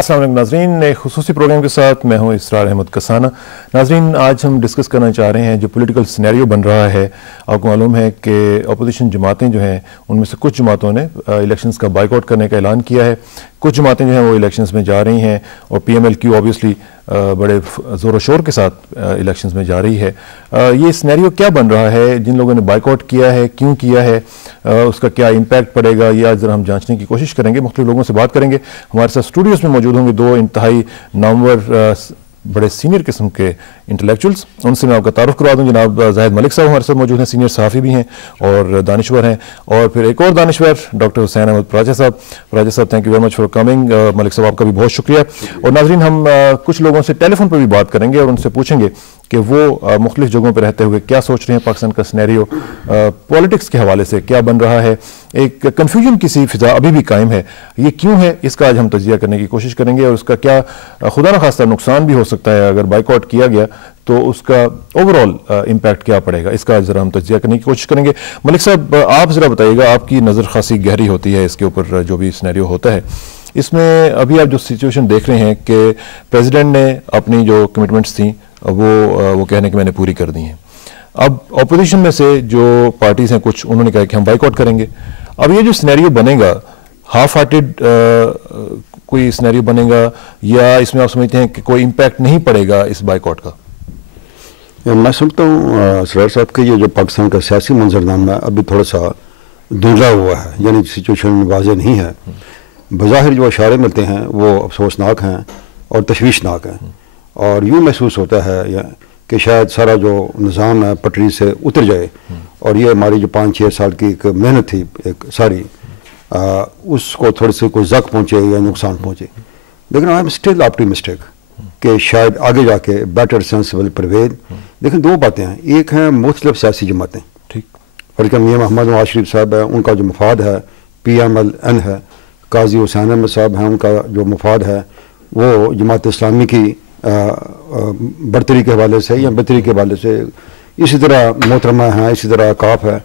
अस्सलाम वालेकुम नाज़रीन, एक खुसूसी प्रोग्राम के साथ मैं हूं इसरार अहमद कसाना। नाज़रीन, आज हम डिस्कस करना चाह रहे हैं जो पॉलिटिकल सिनेरियो बन रहा है। आपको मालूम है कि अपोजिशन जमातें जो हैं उनमें से कुछ जमातों ने इलेक्शंस का बाइकआउट करने का ऐलान किया है। कुछ जमातें जो हैं वो इलेक्शंस में जा रही हैं और PMLQ ऑब्वियसली बड़े ज़ोर शोर के साथ इलेक्शंस में जा रही है। ये सिनेरियो क्या बन रहा है, जिन लोगों ने बाइकआउट किया है क्यों किया है, उसका क्या इम्पैक्ट पड़ेगा, ये आज ज़रा हम जांचने की कोशिश करेंगे। मुख्तलिफ लोगों से बात करेंगे। हमारे साथ स्टूडियोज़ में मौजूद होंगे दो इंतहाई नामवर बड़े सीनियर किस्म के इंटेलेक्चुअल्स। उनसे मैं आपका तारुफ करवा दूं। जनाब जाहिद मलिक साहब हमारे साथ मौजूद हैं, सीनियर सहाफ़ी भी हैं और दानिश्वर हैं। और फिर एक और दानिश्वर डॉक्टर हुसैन अहमद पराजा साहब। पराजा साहब, thank you very much for coming. Malik साहब, आपका भी बहुत शुक्रिया। और नाज़रीन, हम कुछ लोगों से टेलीफोन पर भी बात करेंगे और उनसे पूछेंगे कि वो मुख्तलिफ जगहों पर रहते हुए क्या सोच रहे हैं। पाकिस्तान का सिनेरियो पॉलिटिक्स के हवाले से क्या बन रहा है, एक कन्फ्यूजन की सी फिजा अभी भी कायम है, ये क्यों है, इसका आज हम तजिया करने की कोशिश करेंगे। और उसका क्या खुदा न खास्ता नुकसान भी हो सकता है अगर बाइकआउट किया गया तो उसका ओवरऑल इम्पैक्ट क्या पड़ेगा, इसका ज़रा हम तजिया करने की कोशिश करेंगे। मलिक साहब, आप ज़रा बताइएगा, आपकी नज़र खासी गहरी होती है इसके ऊपर जो भी सिनेरियो होता है। इसमें अभी आप जो सिचुएशन देख रहे हैं कि प्रेसिडेंट ने अपनी जो कमिटमेंट्स थी वो कहने कि मैंने पूरी कर दी हैं। अब अपोजिशन में से जो पार्टीज हैं कुछ, उन्होंने कहा कि हम बाइकआउट करेंगे। अब ये जो सिनेरियो बनेगा, हाफ हार्टेड कोई सिनेरियो बनेगा या इसमें आप समझते हैं कि कोई इम्पैक्ट नहीं पड़ेगा इस बाइकआउट का? मैं समझता हूँ सरार साहब के ये जो पाकिस्तान का सियासी मंजरनामा अभी थोड़ा सा धुंधला हुआ है, यानी सिचुएशन वाज़ेह नहीं है। बज़ाहिर जो इशारे मिलते हैं वो अफसोसनाक हैं और तशवीशनाक हैं, और यूँ महसूस होता है कि शायद सारा जो निज़ाम है पटरी से उतर जाए और ये हमारी जो 5-6 साल की एक मेहनत थी एक सारी, उसको थोड़ी सी कोई ज़ख्म पहुँचे या नुकसान पहुँचे। लेकिन आई एम स्टिल ऑप्टिमिस्टिक कि शायद आगे जाके बेटर सेंसिबल परवेज। लेकिन दो बातें हैं, एक हैं मुख्तलिफ सियासी जमातें, ठीक, और क्या मियां मोहम्मद नवाज शरीफ साहब है, उनका जो मफाद है PMLN है, काजी हुसैन अहमद साहब हैं, उनका जो मफाद है वो जमात इस्लामी की बरतरी के हवाले से या बदतरी के हवाले से, इसी तरह मोहतरमा है, इसी तरह काफ है।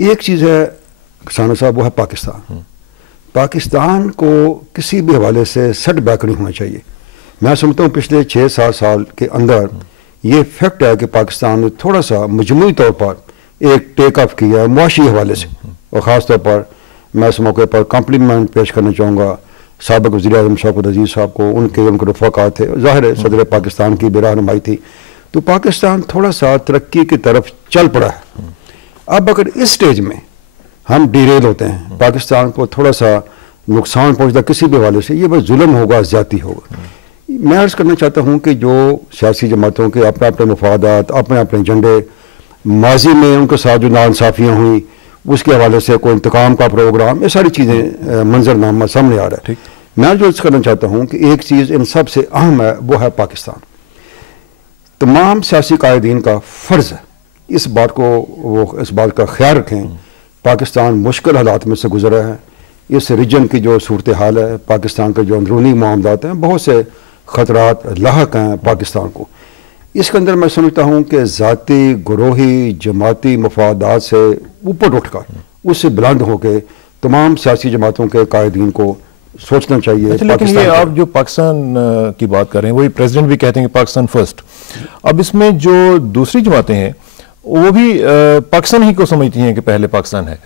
एक चीज़ है किसान साहब, वो है पाकिस्तान। पाकिस्तान को किसी भी हवाले से सेट बैक नहीं होना चाहिए। मैं समझता हूँ पिछले 6-7 साल के अंदर ये फैक्ट है कि पाकिस्तान ने थोड़ा सा मजमूई तौर पर एक टेक ऑफ किया है मुआशी हवाले से, और ख़ास तौर पर मैं इस मौके पर कॉम्प्लीमेंट पेश करना चाहूँगा साबिक़ वज़ीर-ए-आज़म शौकत अज़ीज़ साहब को। उनके रफ़ाक़ात थे, ज़ाहिर है सदर पाकिस्तान की बेरहनुमाई थी, तो पाकिस्तान थोड़ा सा तरक्की की तरफ चल पड़ा है। अब अगर इस स्टेज में हम डिरेल होते हैं, पाकिस्तान को थोड़ा सा नुकसान पहुँचता किसी भी हवाले से, ये बस जुल्म होगा, ज़्यादती होगा। मैं अर्ज़ करना चाहता हूँ कि जो सियासी जमातों के अपने अपने मफादात, अपने अपने एजेंडे, माजी में उनके साथ जो नाइंसाफ़ियाँ हुई उसके हवाले से कोई इंतकाम का प्रोग्राम, ये सारी चीज़ें मंजरनामा सामने आ रहा है। मैं जो अर्ज़ करना चाहता हूँ कि एक चीज़ इन सब से अहम है, वो है पाकिस्तान। तमाम सियासी कायदीन का फ़र्ज़ है इस बात का ख्याल रखें, पाकिस्तान मुश्किल हालात में से गुजरा है। इस रीजन की जो सूरत हाल है, पाकिस्तान के जो अंदरूनी मामलात हैं, बहुत से ख़तरात लाहक हैं पाकिस्तान को। इसके अंदर मैं समझता हूँ कि ज़ाती, गुरोही, जमाती मफादात से ऊपर उठकर, उससे बुलंद होकर तमाम सियासी जमातों के कायदीन को सोचना चाहिए। अच्छा, लेकिन ये आप जो पाकिस्तान की बात कर रहे हैं, वही प्रेसिडेंट भी कहते हैं कि पाकिस्तान फर्स्ट। अब इसमें जो दूसरी जमातें हैं वो भी पाकिस्तान ही को समझती हैं कि पहले पाकिस्तान है,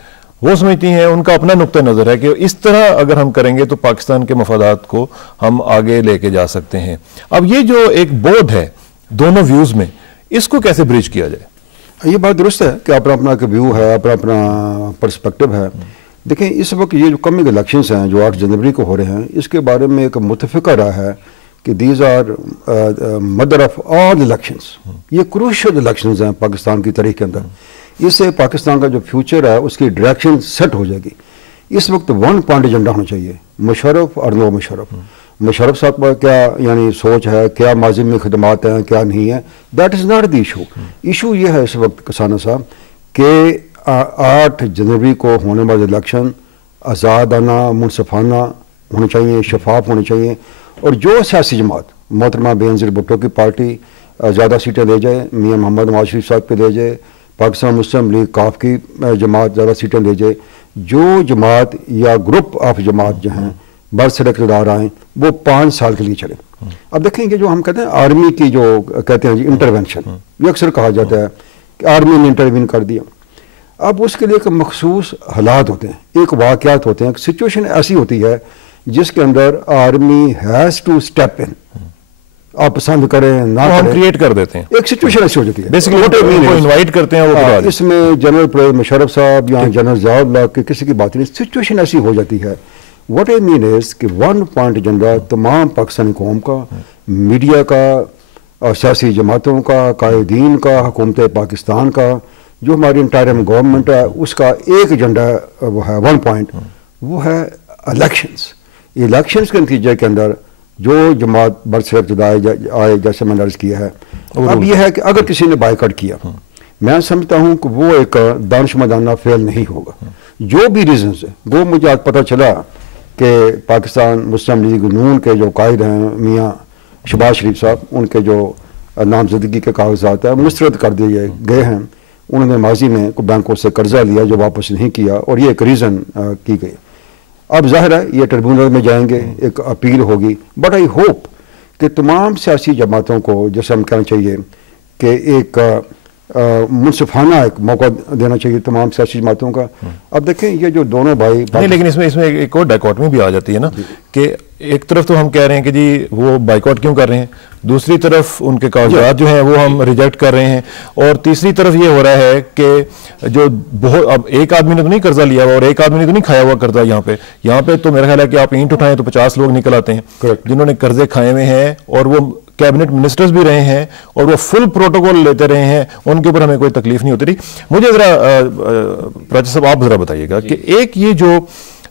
वो समझती हैं, उनका अपना नुक्ता नज़र है कि इस तरह अगर हम करेंगे तो पाकिस्तान के मफादात को हम आगे लेके जा सकते हैं। अब ये जो एक बोर्ड है दोनों व्यूज़ में, इसको कैसे ब्रिज किया जाए? ये बात दुरुस्त है कि अपना अपना एक व्यू है, अपना अपना पर्सपेक्टिव है। देखें, इस वक्त ये जो कमिंग इलेक्शंस हैं जो 8 जनवरी को हो रहे हैं, इसके बारे में एक मुतफ़िक़ा रहा है कि these are mother of all elections. ये क्रूशियल इलेक्शंस हैं पाकिस्तान की तारीख के अंदर। इससे पाकिस्तान का जो फ्यूचर है उसकी डायरेक्शन सेट हो जाएगी। इस वक्त 1 पॉइंट एजेंडा होना चाहिए, मुशर्रफ और नो मुशर्रफ। मुशर्रफ साहब का क्या यानी सोच है, क्या माजी में खदमात हैं, क्या नहीं है, that is not the issue. Issue ये है इस वक्त किसाना साहब कि 8 जनवरी को होने वाले इलेक्शन आज़ादाना, मुनसफाना होने चाहिए, शफाफ होने चाहिए, और जो सियासी जमात मोहतरमा बेनज़ीर भुट्टो की पार्टी ज़्यादा सीटें ले जाए, मियां मोहम्मद नवाज शरीफ साहब पे ले जाए, पाकिस्तान मुस्लिम लीग काफ की जमात ज़्यादा सीटें ले जाए, जो जमात या ग्रुप ऑफ जमात जो हैं बरसर इक़्तिदार आए वो 5 साल के लिए चले। अब देखें कि जो हम कहते हैं आर्मी की जो कहते हैं जी इंटरवेंशन, ये अक्सर कहा जाता है कि आर्मी ने इंटरवीन कर दिया। अब उसके लिए एक मखसूस हालात होते हैं, एक वाक़यात होते हैं, सिचुएशन ऐसी होती है जिसके अंदर army has to step in. आप पसंद करें ना हम क्रिएट कर देते हैं, एक सिचुएशन ऐसी हो जाती है, बेसिकली वो इनवाइट करते हैं वो। इसमें जनरल परवेज़ मुशर्रफ साहब या जनरल ज़िया की किसी की बात नहीं, सिचुएशन ऐसी हो जाती है। व्हाट आई मीन इज़ कि 1 पॉइंट एजेंडा तमाम पाकिस्तानी कौम का, मीडिया का, सियासी जमातों का, कायदीन का, हुकूमत पाकिस्तान का, जो हमारी इंटायरम गवर्नमेंट है, उसका एक एजेंडा वो है 1 पॉइंट, वो है इलेक्शंस। इलेक्शंस के नतीजे के अंदर जो जमात बरसर इक़्तिदार आए, जैसे मैंने अर्ज़ किया है, अब यह है कि अगर किसी ने बाइकआउट किया, मैं समझता हूँ कि वो एक दानिशमंदाना फेल नहीं होगा। जो भी रीजंस है, वो मुझे आज पता चला कि पाकिस्तान मुस्लिम लीग नून के जो कायद हैं मियाँ शहबाज शरीफ साहब, उनके जो नामजदगी के कागजात हैं मुस्तरद कर दिए गए हैं। उन्होंने माजी में बैंकों से कर्जा लिया जो वापस नहीं किया, और ये एक रीज़न की गई। अब जाहिर है ये ट्रिब्यूनल में जाएंगे, एक अपील होगी, बट आई होप कि तमाम सियासी जमातों को, जैसे हम कहना चाहिए कि एक मुनसिफाना एक मौका देना चाहिए तमाम सियासी जमातों का। अब देखें ये जो दोनों भाई नहीं, लेकिन इसमें एक और डायकॉटमी भी आ जाती है ना, कि एक तरफ तो हम कह रहे हैं कि जी वो बाइकआउट क्यों कर रहे हैं, दूसरी तरफ उनके कागजात जो हैं वो हम रिजेक्ट कर रहे हैं, और तीसरी तरफ ये हो रहा है कि जो बहुत, अब एक आदमी ने तो नहीं कर्जा लिया हुआ और एक आदमी ने तो नहीं खाया हुआ कर्जा। यहाँ पे तो मेरा ख्याल है कि आप ईंट उठाएं तो 50 लोग निकल आते हैं जिन्होंने कर्जे खाए हुए हैं, और वो कैबिनेट मिनिस्टर्स भी रहे हैं, और वो फुल प्रोटोकॉल लेते रहे हैं, उनके ऊपर हमें कोई तकलीफ नहीं होती रही। मुझे जरा प्राची साहब आप जरा बताइएगा कि एक ये जो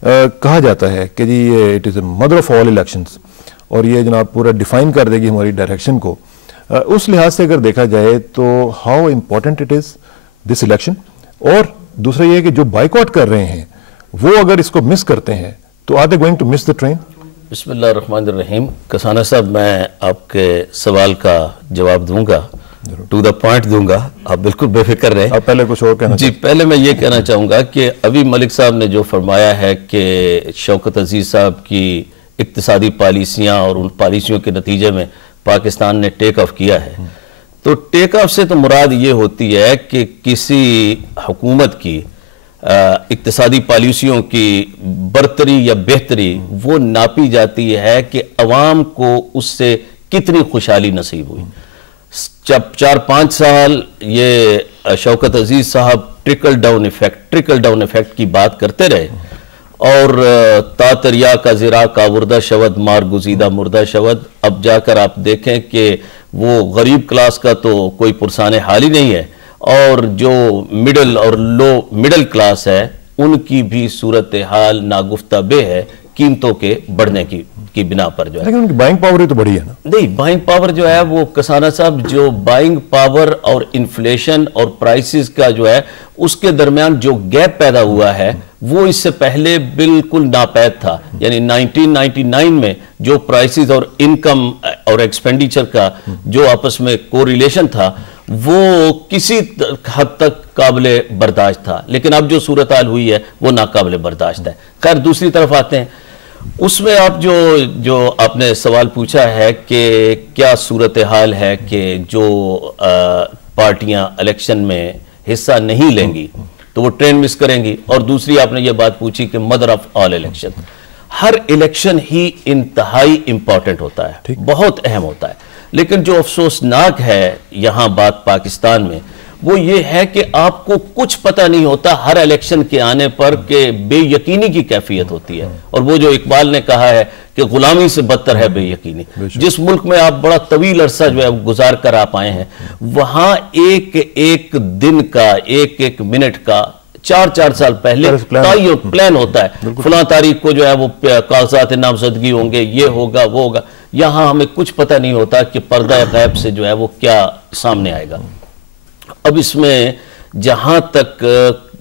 कहा जाता है कि जी ये it is mother of all elections, और ये जनाब पूरा डिफाइन कर देगी हमारी डायरेक्शन को, उस लिहाज से अगर देखा जाए तो how important it is this election. और दूसरा ये कि जो बाइकआउट कर रहे हैं वो अगर इसको मिस करते हैं तो are they going to miss the train. बिस्मिल्लाहिर्रहमानिर्रहीम। कसाना साहब, मैं आपके सवाल का जवाब दूंगा, टू द पॉइंट दूंगा, आप बिल्कुल बेफिक्र रहें। आप पहले कुछ और कहना? जी, पहले मैं ये कहना चाहूँगा कि अभी मलिक साहब ने जो फरमाया है कि शौकत अजीज़ साहब की इक्तिसादी पॉलिसियाँ और उन पॉलिसियों के नतीजे में पाकिस्तान ने टेक ऑफ किया है, तो टेक ऑफ से तो मुराद ये होती है कि किसी हुकूमत की इक्तिसादी पॉलिसियों की बरतरी या बेहतरी वो नापी जाती है कि अवाम को उससे कितनी खुशहाली नसीब हुई। जब 4-5 साल ये शौकत अजीज़ साहब ट्रिकल डाउन इफेक्ट की बात करते रहे, और तातरिया का ज़िरा का वुर्दा शवद मार गुजीदा मुर्दा शवद, अब जाकर आप देखें कि वो गरीब क्लास का तो कोई पुरसाने हाल ही नहीं है, और जो मिडिल और लो मिडिल क्लास है उनकी भी सूरत हाल नागुफ्ता बे है कीमतों के बढ़ने की बिना पर जो है। लेकिन उनकी बाइंग पावर ही तो बढ़ी है ना। नहीं, बाइंग पावर जो है वो कसाना साहब, जो बाइंग पावर और इन्फ्लेशन और प्राइसेस का जो है उसके दरमियान जो गैप पैदा हुआ है वो इससे पहले बिल्कुल नापैद था। यानी 1999 में जो प्राइसेस और इनकम और एक्सपेंडिचर का जो आपस में कोरिलेशन था वो किसी हद तक काबिले बर्दाश्त था, लेकिन अब जो सूरत हाल हुई है वो नाकाबिले बर्दाश्त है। खैर, दूसरी तरफ आते हैं, उसमें आप जो आपने सवाल पूछा है कि क्या सूरत हाल है कि जो पार्टियां इलेक्शन में हिस्सा नहीं लेंगी तो वो ट्रेन मिस करेंगी, और दूसरी आपने ये बात पूछी कि मदर ऑफ ऑल इलेक्शन। हर इलेक्शन ही इंतहाई इंपॉर्टेंट होता है, बहुत अहम होता है, लेकिन जो अफसोसनाक है यहाँ बात पाकिस्तान में वो ये है कि आपको कुछ पता नहीं होता हर इलेक्शन के आने पर कि बेयकीनी की कैफियत होती है। और वो जो इकबाल ने कहा है कि गुलामी से बदतर है बेयकीनी। जिस मुल्क में आप बड़ा तवील अरसा जो है गुजार कर आप आए हैं, वहां एक एक दिन का, एक एक मिनट का 4-4 साल पहले प्लान होता है। फलां तारीख को जो है वो कागजात नामजदगी होंगे, ये होगा वो होगा। यहां हमें कुछ पता नहीं होता कि पर्दा गैब से जो है वो क्या सामने आएगा। अब इसमें जहां तक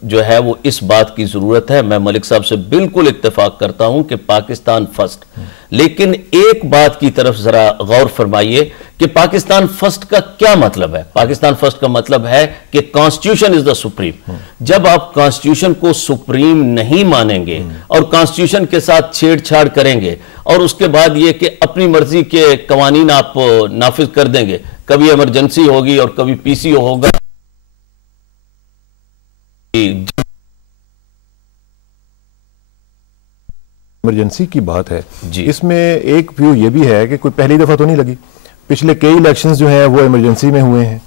جو ہے وہ اس بات کی ضرورت ہے. میں ملک صاحب سے بالکل اتفاق کرتا ہوں کہ پاکستان فرسٹ, لیکن ایک بات کی طرف ذرا غور فرمائیے کہ پاکستان فرسٹ کا کیا مطلب ہے. پاکستان فرسٹ کا مطلب ہے کہ کانسٹیٹیوشن از دا سپریم. جب آپ کانسٹیٹیوشن کو سپریم نہیں مانیں گے اور کانسٹیٹیوشن کے ساتھ چھیڑ چھاڑ کریں گے اور اس کے بعد یہ کہ اپنی مرضی کے قوانین آپ نافذ کر دیں گے, کبھی ایمرجنسی ہوگی اور کبھی پی سی او ہوگا. ایمرجنسی کی بات ہے جی, اس میں ایک ویو یہ بھی ہے کہ کوئی پہلی دفعہ تو نہیں لگی, پچھلے کئی الیکشنز جو ہیں وہ ایمرجنسی میں ہوئے ہیں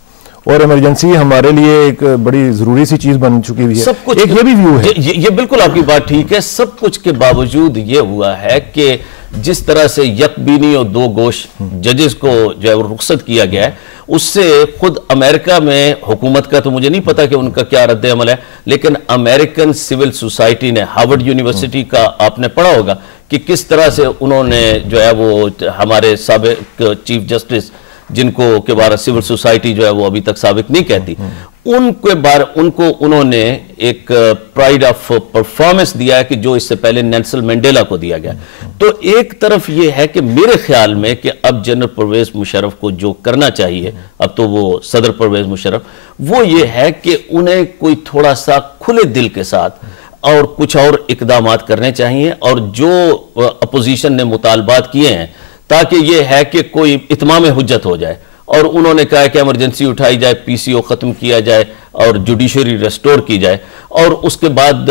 اور ایمرجنسی ہمارے لیے ایک بڑی ضروری سی چیز بن چکی ہوئی ہے. سب کچھ ایک یہ بھی ویو ہے, یہ بالکل آپ کی بات ٹھیک ہے. سب کچھ کے باوجود یہ ہوا ہے کہ جس طرح سے یک بینی اور دو گوش ججز کو جو ہے وہ رخصت کیا گیا ہے, اس سے خود امریکہ میں حکومت کا تو مجھے نہیں پتا کہ ان کا کیا رد عمل ہے, لیکن امریکن سول سوسائٹی نے, ہارورڈ یونیورسٹی کا آپ نے پڑھا ہوگا کہ کس طرح سے انہوں نے جو ہے وہ ہمارے سابق چیف جسٹس جن کو کے بارے سول سوسائٹی جو ہے وہ ابھی تک سابق نہیں کہتی, ان کے بارے ان کو انہوں نے ایک پرائیڈ آف پرفارمنس دیا ہے کہ جو اس سے پہلے نیلسن مینڈیلا کو دیا گیا. تو ایک طرف یہ ہے کہ میرے خیال میں کہ اب جنرل پرویز مشرف کو جو کرنا چاہیے, اب تو وہ صدر پرویز مشرف, وہ یہ ہے کہ انہیں کوئی تھوڑا سا کھلے دل کے ساتھ اور کچھ اور اقدامات کرنے چاہیے, اور جو اپوزیشن نے مطالبات کیے ہیں تاکہ یہ ہے کہ کوئی اتمام حجت ہو جائے, اور انہوں نے کہا کہ ایمرجنسی اٹھائی جائے, پی سی او ختم کیا جائے اور جوڈیشری ریسٹور کی جائے, اور اس کے بعد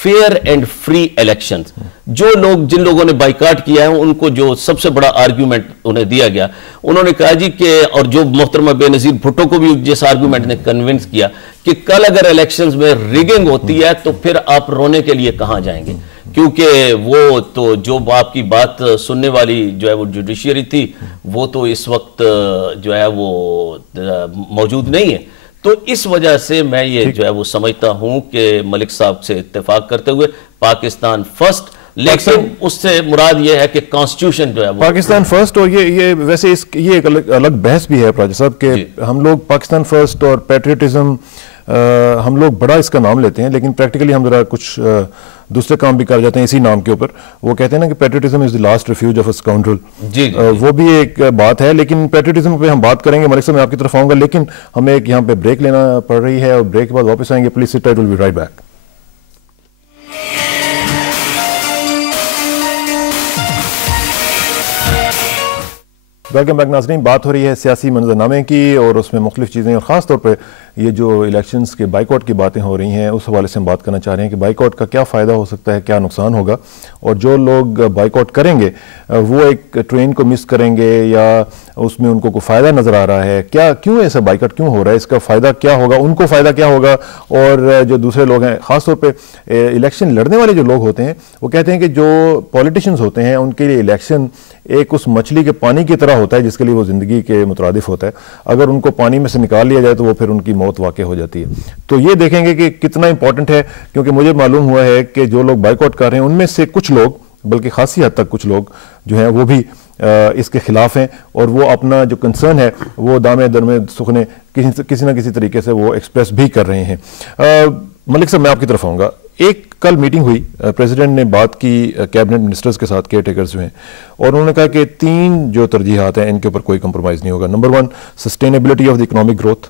فیئر اینڈ فری الیکشنز. جو لوگ جن لوگوں نے بائیکاٹ کیا ہے ان کو جو سب سے بڑا آرگیومنٹ انہیں دیا گیا, انہوں نے کہا جی کہ, اور جو محترمہ بے نظیر بھٹو کو بھی جس آرگیومنٹ نے کنونس کیا کہ کل اگر الیکشنز میں ریگنگ ہوتی ہے تو پھر آپ رونے کے لیے کہاں جائیں گے, کیونکہ وہ تو جو آپ کی بات سننے والی جو ہے وہ جوڈیشری تھی وہ تو اس وقت جو ہے وہ موجود نہیں ہے. تو اس وجہ سے میں یہ جو ہے وہ سمجھتا ہوں کہ ملک صاحب سے اتفاق کرتے ہوئے پاکستان فرسٹ, لیکن اس سے مراد یہ ہے کہ کانسٹیٹیوشن جو ہے پاکستان فرسٹ, اور یہ ویسے یہ ایک الگ بحث بھی ہے پراجا صاحب کہ ہم لوگ پاکستان فرسٹ اور پیٹریٹزم ہم لوگ بڑا اس کا نام لیتے ہیں, لیکن پریکٹیکلی ہم ذرا کچھ دوسرے کام بھی کر جاتے ہیں اسی نام کے اوپر. وہ کہتے ہیں نا کہ patriotism is the last refuge of a scoundrel, وہ بھی ایک بات ہے. لیکن پیٹریٹزم پہ ہم بات کریں گے, ملک صاحب میں آپ کی طرف آؤں گا, لیکن ہمیں ایک یہاں پہ بریک لینا پڑ رہی ہے اور بریک کے بعد واپس آئیں گے. Please sit tight, will be right back. Welcome back ناظرین. بات ہو رہی ہے سیاسی منظرنامے کی اور اس میں مختلف چیزیں, اور خاص طور پہ یہ جو الیکشنز کے بائیک آؤٹ کی باتیں ہو رہی ہیں اس حوالے سے ہم بات کرنا چاہ رہے ہیں کہ بائیک آؤٹ کا کیا فائدہ ہو سکتا ہے, کیا نقصان ہوگا, اور جو لوگ بائیک آؤٹ کریں گے وہ ایک ٹرین کو مس کریں گے یا اس میں ان کو کوئی فائدہ نظر آ رہا ہے, کیا کیوں ایسا بائیک آؤٹ کیوں ہو رہا ہے, اس کا فائدہ کیا ہوگا, ان کو فائدہ کیا ہوگا. اور جو دوسرے لوگ ہیں, خاص طور پہ الیکشن لڑنے والے جو لوگ ہوتے ہیں, وہ کہتے ہیں کہ جو پولیٹیشنز ہوتے ہیں ان کے لیے الیکشن ایک اس مچھلی کے پانی کی طرح ہوتا ہے جس کے لیے وہ زندگی کے مترادف ہوتا ہے. اگر ان کو پانی میں سے نکال لیا جائے تو وہ پھر ان کی موت واقع ہو جاتی ہے. تو یہ دیکھیں گے کہ کتنا امپورٹنٹ ہے, کیونکہ مجھے معلوم ہوا ہے کہ جو لوگ بائیک آؤٹ کر رہے ہیں ان میں سے کچھ لوگ, بلکہ خاصی حد تک کچھ لوگ جو ہیں وہ بھی اس کے خلاف ہیں, اور وہ اپنا جو کنسرن ہے وہ دامے درمے سخنے کسی نہ کسی طریقے سے وہ ایکسپریس بھی کر رہے ہیں. ملک صاحب میں آپ کی طرف آؤں گا. ایک کل میٹنگ ہوئی, پریزیڈنٹ نے بات کی کیبنٹ منسٹرز کے ساتھ, کیئر ٹیکرز جو ہیں, اور انہوں نے کہا کہ 3 جو ترجیحات ہیں ان کے اوپر کوئی کمپرومائز نہیں ہوگا. Number 1, sustainability of the economic growth,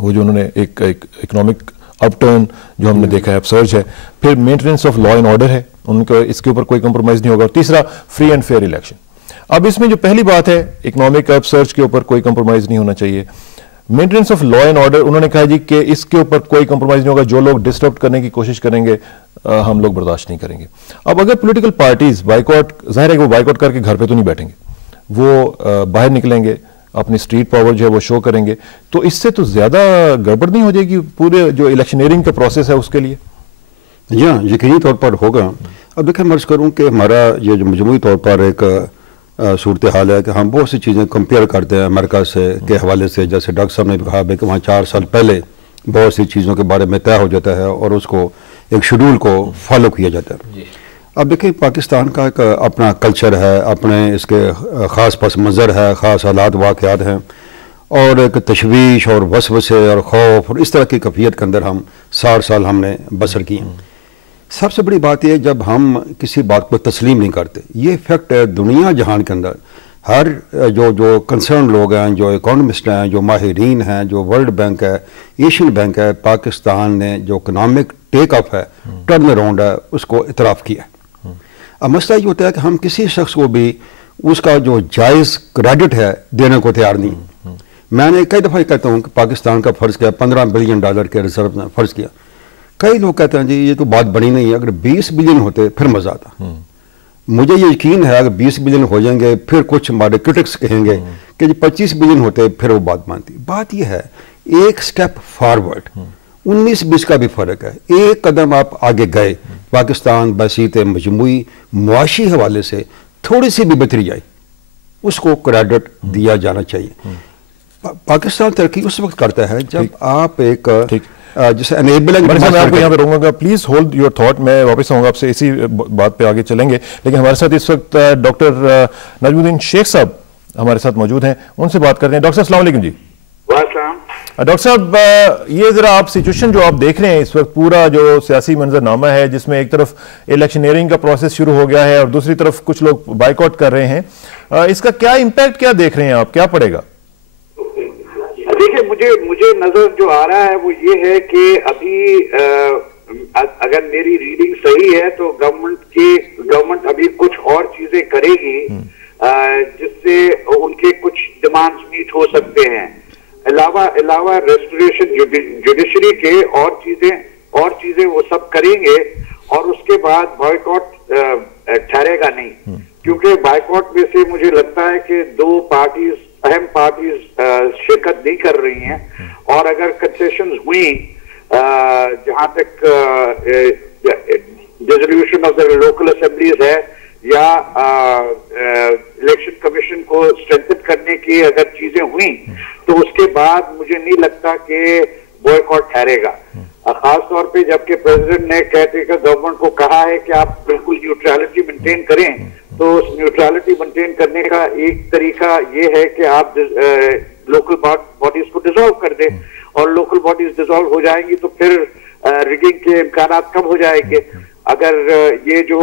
وہ جو انہوں نے ایک اکنامک اپ ٹرن جو ہم نے دیکھا ہے اپ سرج ہے. پھر maintenance of law and order ہے, ان کا اس کے اوپر کوئی کمپرومائز نہیں ہوگا. اور تیسرا, فری اینڈ فیئر الیکشن. اب اس میں جو پہلی بات ہے, اکنامک اپ سرج کے اوپر کوئی کمپرومائز نہیں ہونا چاہیے. Maintenance of law and order, انہوں نے کہا جی کہ اس کے اوپر کوئی کمپرومائز نہیں ہوگا, جو لوگ ڈسٹربٹ کرنے کی کوشش کریں گے ہم لوگ برداشت نہیں کریں گے. اب اگر پولیٹیکل پارٹیز بائیک آؤٹ, ظاہر ہے کہ وہ بائیک آؤٹ کر کے گھر پہ تو نہیں بیٹھیں گے, وہ باہر نکلیں گے, اپنی اسٹریٹ پاور جو ہے وہ شو کریں گے, تو اس سے تو زیادہ گڑبڑ نہیں ہو جائے گی پورے جو الیکشنیئرنگ کا پروسیس ہے اس کے لیے؟ یقینی طور پر ہوگا. اب دیکھیں, مرض کروں کہ ہمارا یہ جو مجموعی طور پر ایک صورتحال ہے کہ ہم بہت سی چیزیں کمپیئر کرتے ہیں امریکہ سے کے حوالے سے. جیسے ڈاکٹر صاحب نے کہا کہ وہاں 4 سال پہلے بہت سی چیزوں کے بارے میں طے ہو جاتا ہے اور اس کو ایک شیڈول کو فالو کیا جاتا ہے. اب دیکھیں, پاکستان کا ایک اپنا کلچر ہے, اپنے اس کے خاص پس منظر ہے, خاص حالات واقعات ہیں, اور ایک تشویش اور وسوسے اور خوف اور اس طرح کی کیفیت کے اندر ہم 60 سال ہم نے بسر کی ہیں. سب سے بڑی بات یہ جب ہم کسی بات کو تسلیم نہیں کرتے. یہ فیکٹ ہے دنیا جہان کے اندر ہر جو کنسرن لوگ ہیں, جو اکانومسٹ ہیں, جو ماہرین ہیں, جو ورلڈ بینک ہے, ایشین بینک ہے, پاکستان نے جو اکنامک ٹیک اپ ہے, ٹرن اراؤنڈ ہے, اس کو اعتراف کیا. اب مسئلہ یہ ہوتا ہے کہ ہم کسی شخص کو بھی اس کا جو جائز کریڈٹ ہے دینے کو تیار نہیں. میں نے کئی دفعہ کہتا ہوں کہ پاکستان کا فرض کیا $15 بلین کے ریزرو نے فرض کیا. کئی لوگ کہتے ہیں جی یہ تو بات بڑی نہیں ہے, اگر 20 بلین ہوتے پھر مزہ آتا. مجھے یہ یقین ہے اگر 20 بلین ہو جائیں گے پھر کچھ ہمارے کرٹکس کہیں گے کہ جی 25 بلین ہوتے پھر وہ بات مانتی. بات یہ ہے ایک سٹیپ فارورڈ, 19-20 کا بھی فرق ہے. ایک قدم آپ آگے گئے, پاکستان بحیثیت مجموعی معاشی حوالے سے تھوڑی سی بھی بہتری آئی, اس کو کریڈٹ دیا جانا چاہیے. پاکستان ترقی اس وقت کرتا ہے جب آپ ایک جسے انیبلنگ. میں آپ کو یہاں پہ رہوں گا, پلیز ہولڈ یور تھاٹ. میں واپس آؤں گا آپ سے, اسی بات پہ آگے چلیں گے. لیکن ہمارے ساتھ اس وقت ڈاکٹر نجم الدین شیخ صاحب ہمارے ساتھ موجود ہیں, ان سے بات کرتے ہیں. ڈاکٹر صاحب السلام علیکم. جی ڈاکٹر صاحب, یہ ذرا آپ سچویشن جو آپ دیکھ رہے ہیں اس وقت, پورا جو سیاسی منظرنامہ ہے جس میں ایک طرف الیکشنیئرنگ کا پروسیس شروع ہو گیا ہے اور دوسری طرف کچھ لوگ بائیک آؤٹ کر رہے ہیں, اس کا کیا امپیکٹ کیا دیکھ رہے ہیں آپ, کیا پڑے گا؟ دیکھیں مجھے نظر جو آ رہا ہے وہ یہ ہے کہ ابھی اگر میری ریڈنگ صحیح ہے تو گورنمنٹ ابھی کچھ اور چیزیں کرے گی جس سے ان کے کچھ ڈیمانڈز میٹ ہو سکتے ہیں. علاوہ ریسٹوریشن جوڈیشری کے اور چیزیں وہ سب کریں گے, اور اس کے بعد بائیکاٹ ٹھہرے گا نہیں, کیونکہ بائیکاٹ میں سے مجھے لگتا ہے کہ 2 اہم پارٹیز شرکت نہیں کر رہی ہیں, اور اگر کنسیشنز ہوئی جہاں تک dissolution of the local assemblies ہے یا الیکشن کمیشن کو اسٹرینتھن کرنے کی اگر چیزیں ہوئیں تو اس کے بعد مجھے نہیں لگتا کہ بوائکاٹ ٹھہرے گا. خاص طور پہ جبکہ پریزیڈنٹ نے کہتے کہ گورنمنٹ کو کہا ہے کہ آپ بالکل نیوٹرلٹی مینٹین کریں, تو اس نیوٹرلٹی مینٹین کرنے کا ایک طریقہ یہ ہے کہ آپ لوکل باڈیز کو ڈیزالو کر دیں, اور لوکل باڈیز ڈیزالو ہو جائیں گی تو پھر ریگنگ کے امکانات کم ہو جائیں گے. اگر یہ جو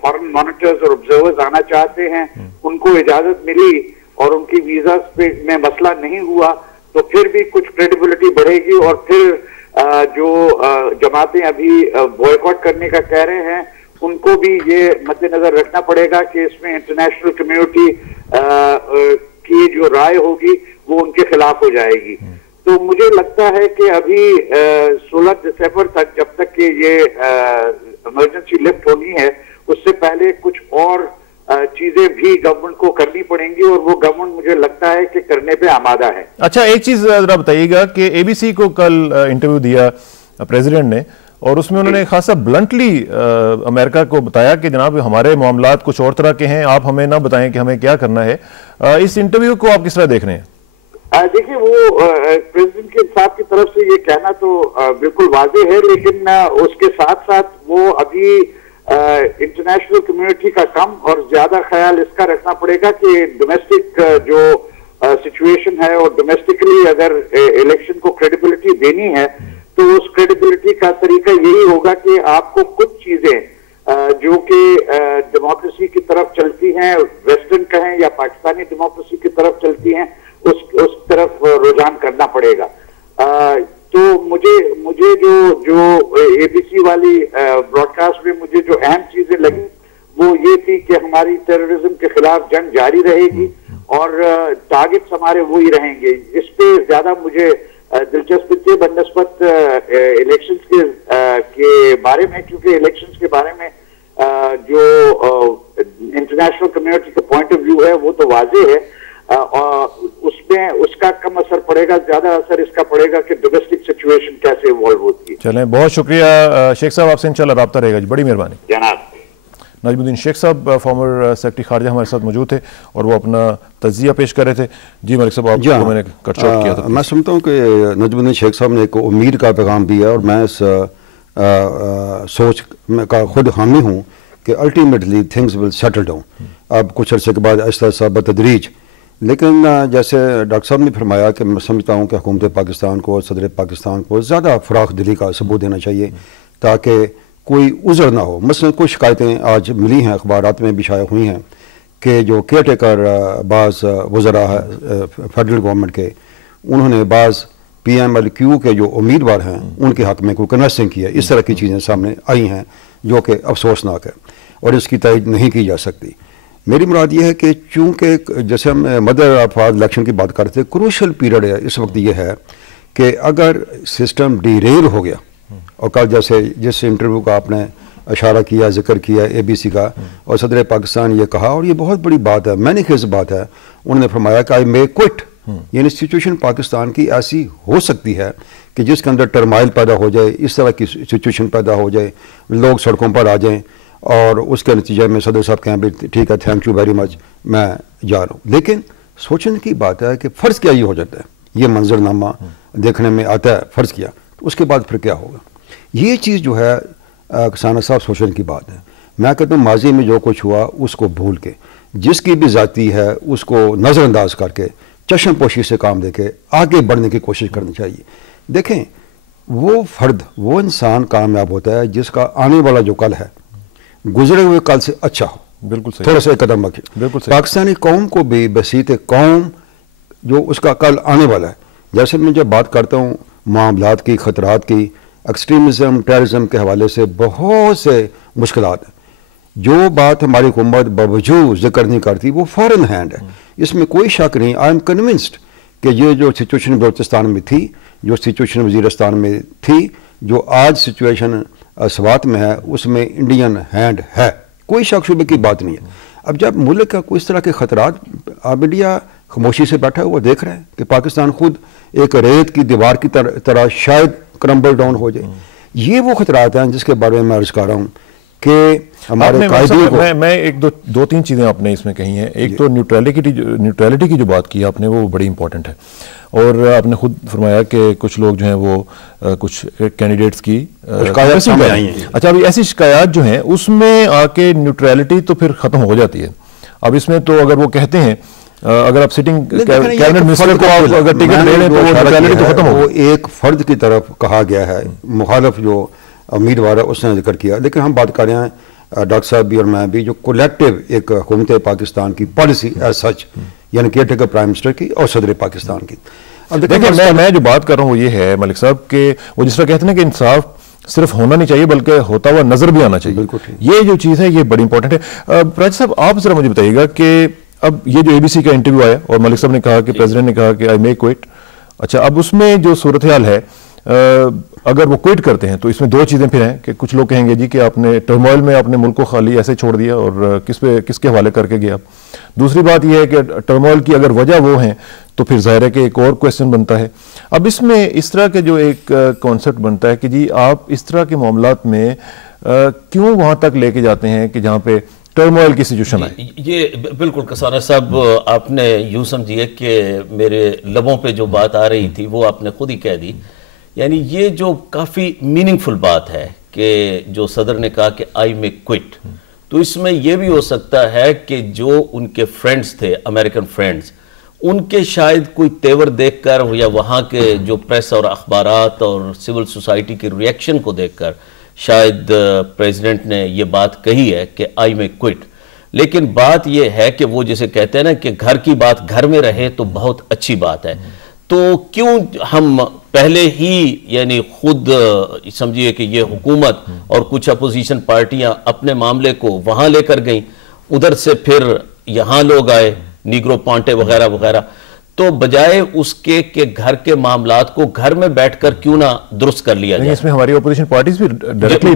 فارن مانیٹرز اور آبزرورز آنا چاہتے ہیں ان کو اجازت ملی اور ان کی ویزاز میں مسئلہ نہیں ہوا تو پھر بھی کچھ کریڈیبلٹی بڑھے گی, اور پھر جو جماعتیں ابھی بوائکاٹ کرنے کا کہہ رہے ہیں ان کو بھی یہ مد نظر رکھنا پڑے گا کہ اس میں انٹرنیشنل کمیونٹی کی جو رائے ہوگی وہ ان کے خلاف ہو جائے گی. تو مجھے لگتا ہے کہ ابھی 16 دسمبر تک جب تک کہ یہ ایمرجنسی لفٹ ہونی ہے اس سے پہلے کچھ اور چیزیں بھی گورنمنٹ کو کرنی پڑیں گی, اور وہ گورنمنٹ مجھے لگتا ہے کہ کرنے پہ آمادہ ہے. اچھا, ایک چیز ذرا بتائیے گا کہ اے بی سی کو کل انٹرویو دیا پریزیڈنٹ نے, اور اس میں انہوں نے خاصا بلنٹلی امریکہ کو بتایا کہ جناب ہمارے معاملات کچھ اور طرح کے ہیں, آپ ہمیں نہ بتائیں کہ ہمیں کیا کرنا ہے. اس انٹرویو کو آپ کس طرح دیکھ رہے ہیں؟ دیکھیے وہ پریزیڈنٹ کے صاحب کی طرف سے یہ کہنا تو بالکل واضح ہے, لیکن اس کے ساتھ ساتھ وہ ابھی انٹرنیشنل کمیونٹی کا کم اور زیادہ خیال اس کا رکھنا پڑے گا کہ ڈومیسٹک جو سچویشن ہے اور ڈومیسٹکلی اگر الیکشن کو کریڈیبلٹی دینی ہے تو اس کریڈیبلٹی کا طریقہ یہی ہوگا کہ آپ کو کچھ چیزیں جو کہ ڈیموکریسی کی طرف چلتی ہیں, ویسٹرن کہیں یا پاکستانی ڈیموکریسی کی طرف چلتی ہیں, اس طرف رجحان کرنا پڑے گا. تو مجھے جو اے بی سی والی براڈ کاسٹ میں مجھے جو اہم چیزیں لگی وہ یہ تھی کہ ہماری ٹیررزم کے خلاف جنگ جاری رہے گی اور ٹارگٹس ہمارے وہی رہیں گے. اس پہ زیادہ مجھے دلچسپی تھی بنسبت الیکشنز کے بارے میں, کیونکہ الیکشنز کے بارے میں جو انٹرنیشنل کمیونٹی کا پوائنٹ آف ویو ہے وہ تو واضح ہے, اس میں اس کا کم اثر پڑے گا, زیادہ اثر اس کا پڑے گا کہ ڈومیسٹک سچویشن کیسے ایوالو ہوتی ہے. چلیں, بہت شکریہ شیخ صاحب, آپ سے انشاءاللہ رابطہ رہے گا جی, بڑی مہربانی جناب. نجم الدین شیخ صاحب فارمر سیکرٹری خارجہ ہمارے ساتھ موجود تھے اور وہ اپنا تجزیہ پیش کر رہے تھے. جی ملک صاحب, آپ کو میں نے کٹ شارٹ کیا تھا. میں سمجھتا ہوں کہ نجم الدین شیخ صاحب نے ایک امید کا پیغام دیا, اور میں اس سوچ کا خود حامی ہوں کہ ultimately things will settle down. اب کچھ عرصے کے بعد آہستہ آہستہ بتدریج لیکن جیسے ڈاکٹر صاحب نے فرمایا کہ میں سمجھتا ہوں کہ حکومت پاکستان کو اور صدر پاکستان کو زیادہ فراخ دلی کا ثبوت دینا چاہیے تاکہ کوئی عذر نہ ہو. مثلا کچھ شکایتیں آج ملی ہیں، اخبارات میں بھی شائع ہوئی ہیں کہ جو کیئر ٹیکر بعض وزراء فیڈرل گورنمنٹ کے، انہوں نے بعض PMLQ کے جو امیدوار ہیں ان کے حق میں کوئی کنوینسنگ کی ہے. اس طرح کی چیزیں سامنے آئی ہیں جو کہ افسوسناک ہے اور اس کی تائید نہیں کی جا سکتی. میری مراد یہ ہے کہ چونکہ جیسے ہم مدر آف الیکشن کی بات کرتے ہیں، کروشل پیریڈ ہے اس وقت یہ ہے کہ اگر سسٹم ڈی ریل ہو گیا، اور کل جیسے جس انٹرویو کا آپ نے اشارہ کیا، ذکر کیا ABC کا، اور صدر پاکستان یہ کہا، اور یہ بہت بڑی بات ہے، مینی خیز بات ہے، انہوں نے فرمایا کہ آئی مے کوئٹ. یعنی سچویشن پاکستان کی ایسی ہو سکتی ہے کہ جس کے اندر ٹرمائل پیدا ہو جائے، اس طرح کی سچویشن پیدا ہو جائے، لوگ سڑکوں پر آ جائیں، اور اس کے نتیجے میں صدر صاحب کہیں بھی ٹھیک ہے، تھینک یو ویری مچ، میں جا رہا ہوں. لیکن سوچنے کی بات ہے کہ فرض کیا یہ ہو جاتا ہے، یہ منظرنامہ دیکھنے میں آتا ہے، فرض کیا، تو اس کے بعد پھر کیا ہوگا. یہ چیز جو ہے کسانہ صاحب سوچنے کی بات ہے. میں کہتا ہوں ماضی میں جو کچھ ہوا اس کو بھول کے، جس کی بھی ذاتی ہے اس کو نظر انداز کر کے، چشم پوشی سے کام دے کے آگے بڑھنے کی کوشش کرنی چاہیے. دیکھیں وہ فرد، وہ انسان کامیاب ہوتا ہے جس کا آنے والا جو کل ہے گزرے ہوئے کل سے اچھا ہو. بالکل صحیح. تھوڑا سا ایک قدم رکھے. بالکل صحیح. پاکستانی قوم کو بھی بسیط قوم جو اس کا کل آنے والا ہے، جیسے میں جب بات کرتا ہوں معاملات کی، خطرات کی، ایکسٹریمزم، ٹیررزم کے حوالے سے بہت سے مشکلات ہیں. جو بات ہماری حکومت باوجود ذکر نہیں کرتی وہ فارن ہینڈ ہے، اس میں کوئی شک نہیں. آئی ایم کنونسڈ کہ یہ جو سچویشن بلوچستان میں تھی، جو سچویشن وزیرستان میں تھی، جو آج سچویشن سوات میں ہے، اس میں انڈین ہینڈ ہے، کوئی شک شبے کی بات نہیں ہے. اب جب ملک کا کوئی اس طرح کے خطرات، اب انڈیا خاموشی سے بیٹھا ہوا دیکھ رہے ہیں کہ پاکستان خود ایک ریت کی دیوار کی طرح شاید کرمبل ڈاؤن ہو جائے. یہ وہ خطرات ہیں جس کے بارے میں عرض کر رہا ہوں کہ ہمارے قائدین کو، میں ایک دو تین چیزیں آپ نے اس میں کہی ہیں. ایک تو نیوٹرلٹی کی جو بات کی آپ نے وہ بڑی امپورٹنٹ ہے، اور آپ نے خود فرمایا کہ کچھ لوگ جو ہیں وہ کچھ کینڈیڈیٹس کی شکایات آئی ہیں. اچھا، ابھی ایسی شکایات جو ہیں اس میں آ کے نیوٹرلٹی تو پھر ختم ہو جاتی ہے. اب اس میں تو اگر وہ کہتے ہیں، اگر آپ سٹنگ کیبنٹ منسٹر کو آپ اگر ٹکٹ لے لیں تو وہ نیوٹرلٹی تو ختم ہو. وہ ایک فرد کی طرف کہا گیا ہے، مخالف جو امیدوار ہے اس نے ذکر کیا. لیکن ہم بات کر رہے ہیں ڈاکٹر صاحب بھی اور میں بھی، جو کولیکٹیو ایک حکومت پاکستان کی پالیسی ایز سچ، یعنی کیئر ٹیکر پرائم منسٹر کی اور صدر پاکستان کی. دیکھیں میں جو بات کر رہا ہوں وہ یہ ہے ملک صاحب کہ وہ جس طرح کہتے ہیں کہ انصاف صرف ہونا نہیں چاہیے بلکہ ہوتا ہوا نظر بھی آنا چاہیے. یہ جو چیز ہے یہ بڑی امپورٹنٹ ہے. راج صاحب آپ ذرا مجھے بتائیے گا کہ اب یہ جو ABC کا انٹرویو آیا اور ملک صاحب نے کہا کہ پریزیڈنٹ نے کہا کہ آئی مے کوئٹ. اچھا، اب اس میں جو صورتحال ہے، اگر وہ کوئٹ کرتے ہیں تو اس میں دو چیزیں پھر ہیں کہ کچھ لوگ کہیں گے جی کہ آپ نے ٹرموائل میں اپنے ملک کو خالی ایسے چھوڑ دیا اور کس کے حوالے کر کے گیا. دوسری بات یہ ہے کہ ٹرموائل کی اگر وجہ وہ ہیں تو پھر ظاہر ہے کہ ایک اور کویسچن بنتا ہے. اب اس میں اس طرح کے جو ایک کانسیپٹ بنتا ہے کہ جی آپ اس طرح کے معاملات میں کیوں وہاں تک لے کے جاتے ہیں کہ جہاں پہ ٹرموائل کی سچویشن آئے. یہ بالکل کسانہ صاحب آپ نے یوں سمجھیے کہ میرے لبوں پہ جو بات آ رہی تھی وہ آپ نے خود ہی کہہ دی. یعنی یہ جو کافی میننگ فل بات ہے کہ جو صدر نے کہا کہ آئی مے کوئٹ، تو اس میں یہ بھی ہو سکتا ہے کہ جو ان کے فرینڈز تھے، امریکن فرینڈز، ان کے شاید کوئی تیور دیکھ کر یا وہاں کے جو پریس اور اخبارات اور سول سوسائٹی کی ریئیکشن کو دیکھ کر شاید پریزیڈنٹ نے یہ بات کہی ہے کہ آئی مے کوئٹ. لیکن بات یہ ہے کہ وہ جسے کہتے ہیں نا کہ گھر کی بات گھر میں رہے تو بہت اچھی بات ہے. تو کیوں ہم پہلے ہی یعنی خود سمجھیے کہ یہ حکومت اور کچھ اپوزیشن پارٹیاں اپنے معاملے کو وہاں لے کر گئیں، ادھر سے پھر یہاں لوگ آئے، نیگرو پانٹے وغیرہ وغیرہ، تو بجائے اس کے کہ گھر کے معاملات کو گھر میں بیٹھ کر کیوں نہ درست کر لیا جائے. اس میں ہماری اپوزیشن پارٹیز بھی ڈائریکٹلی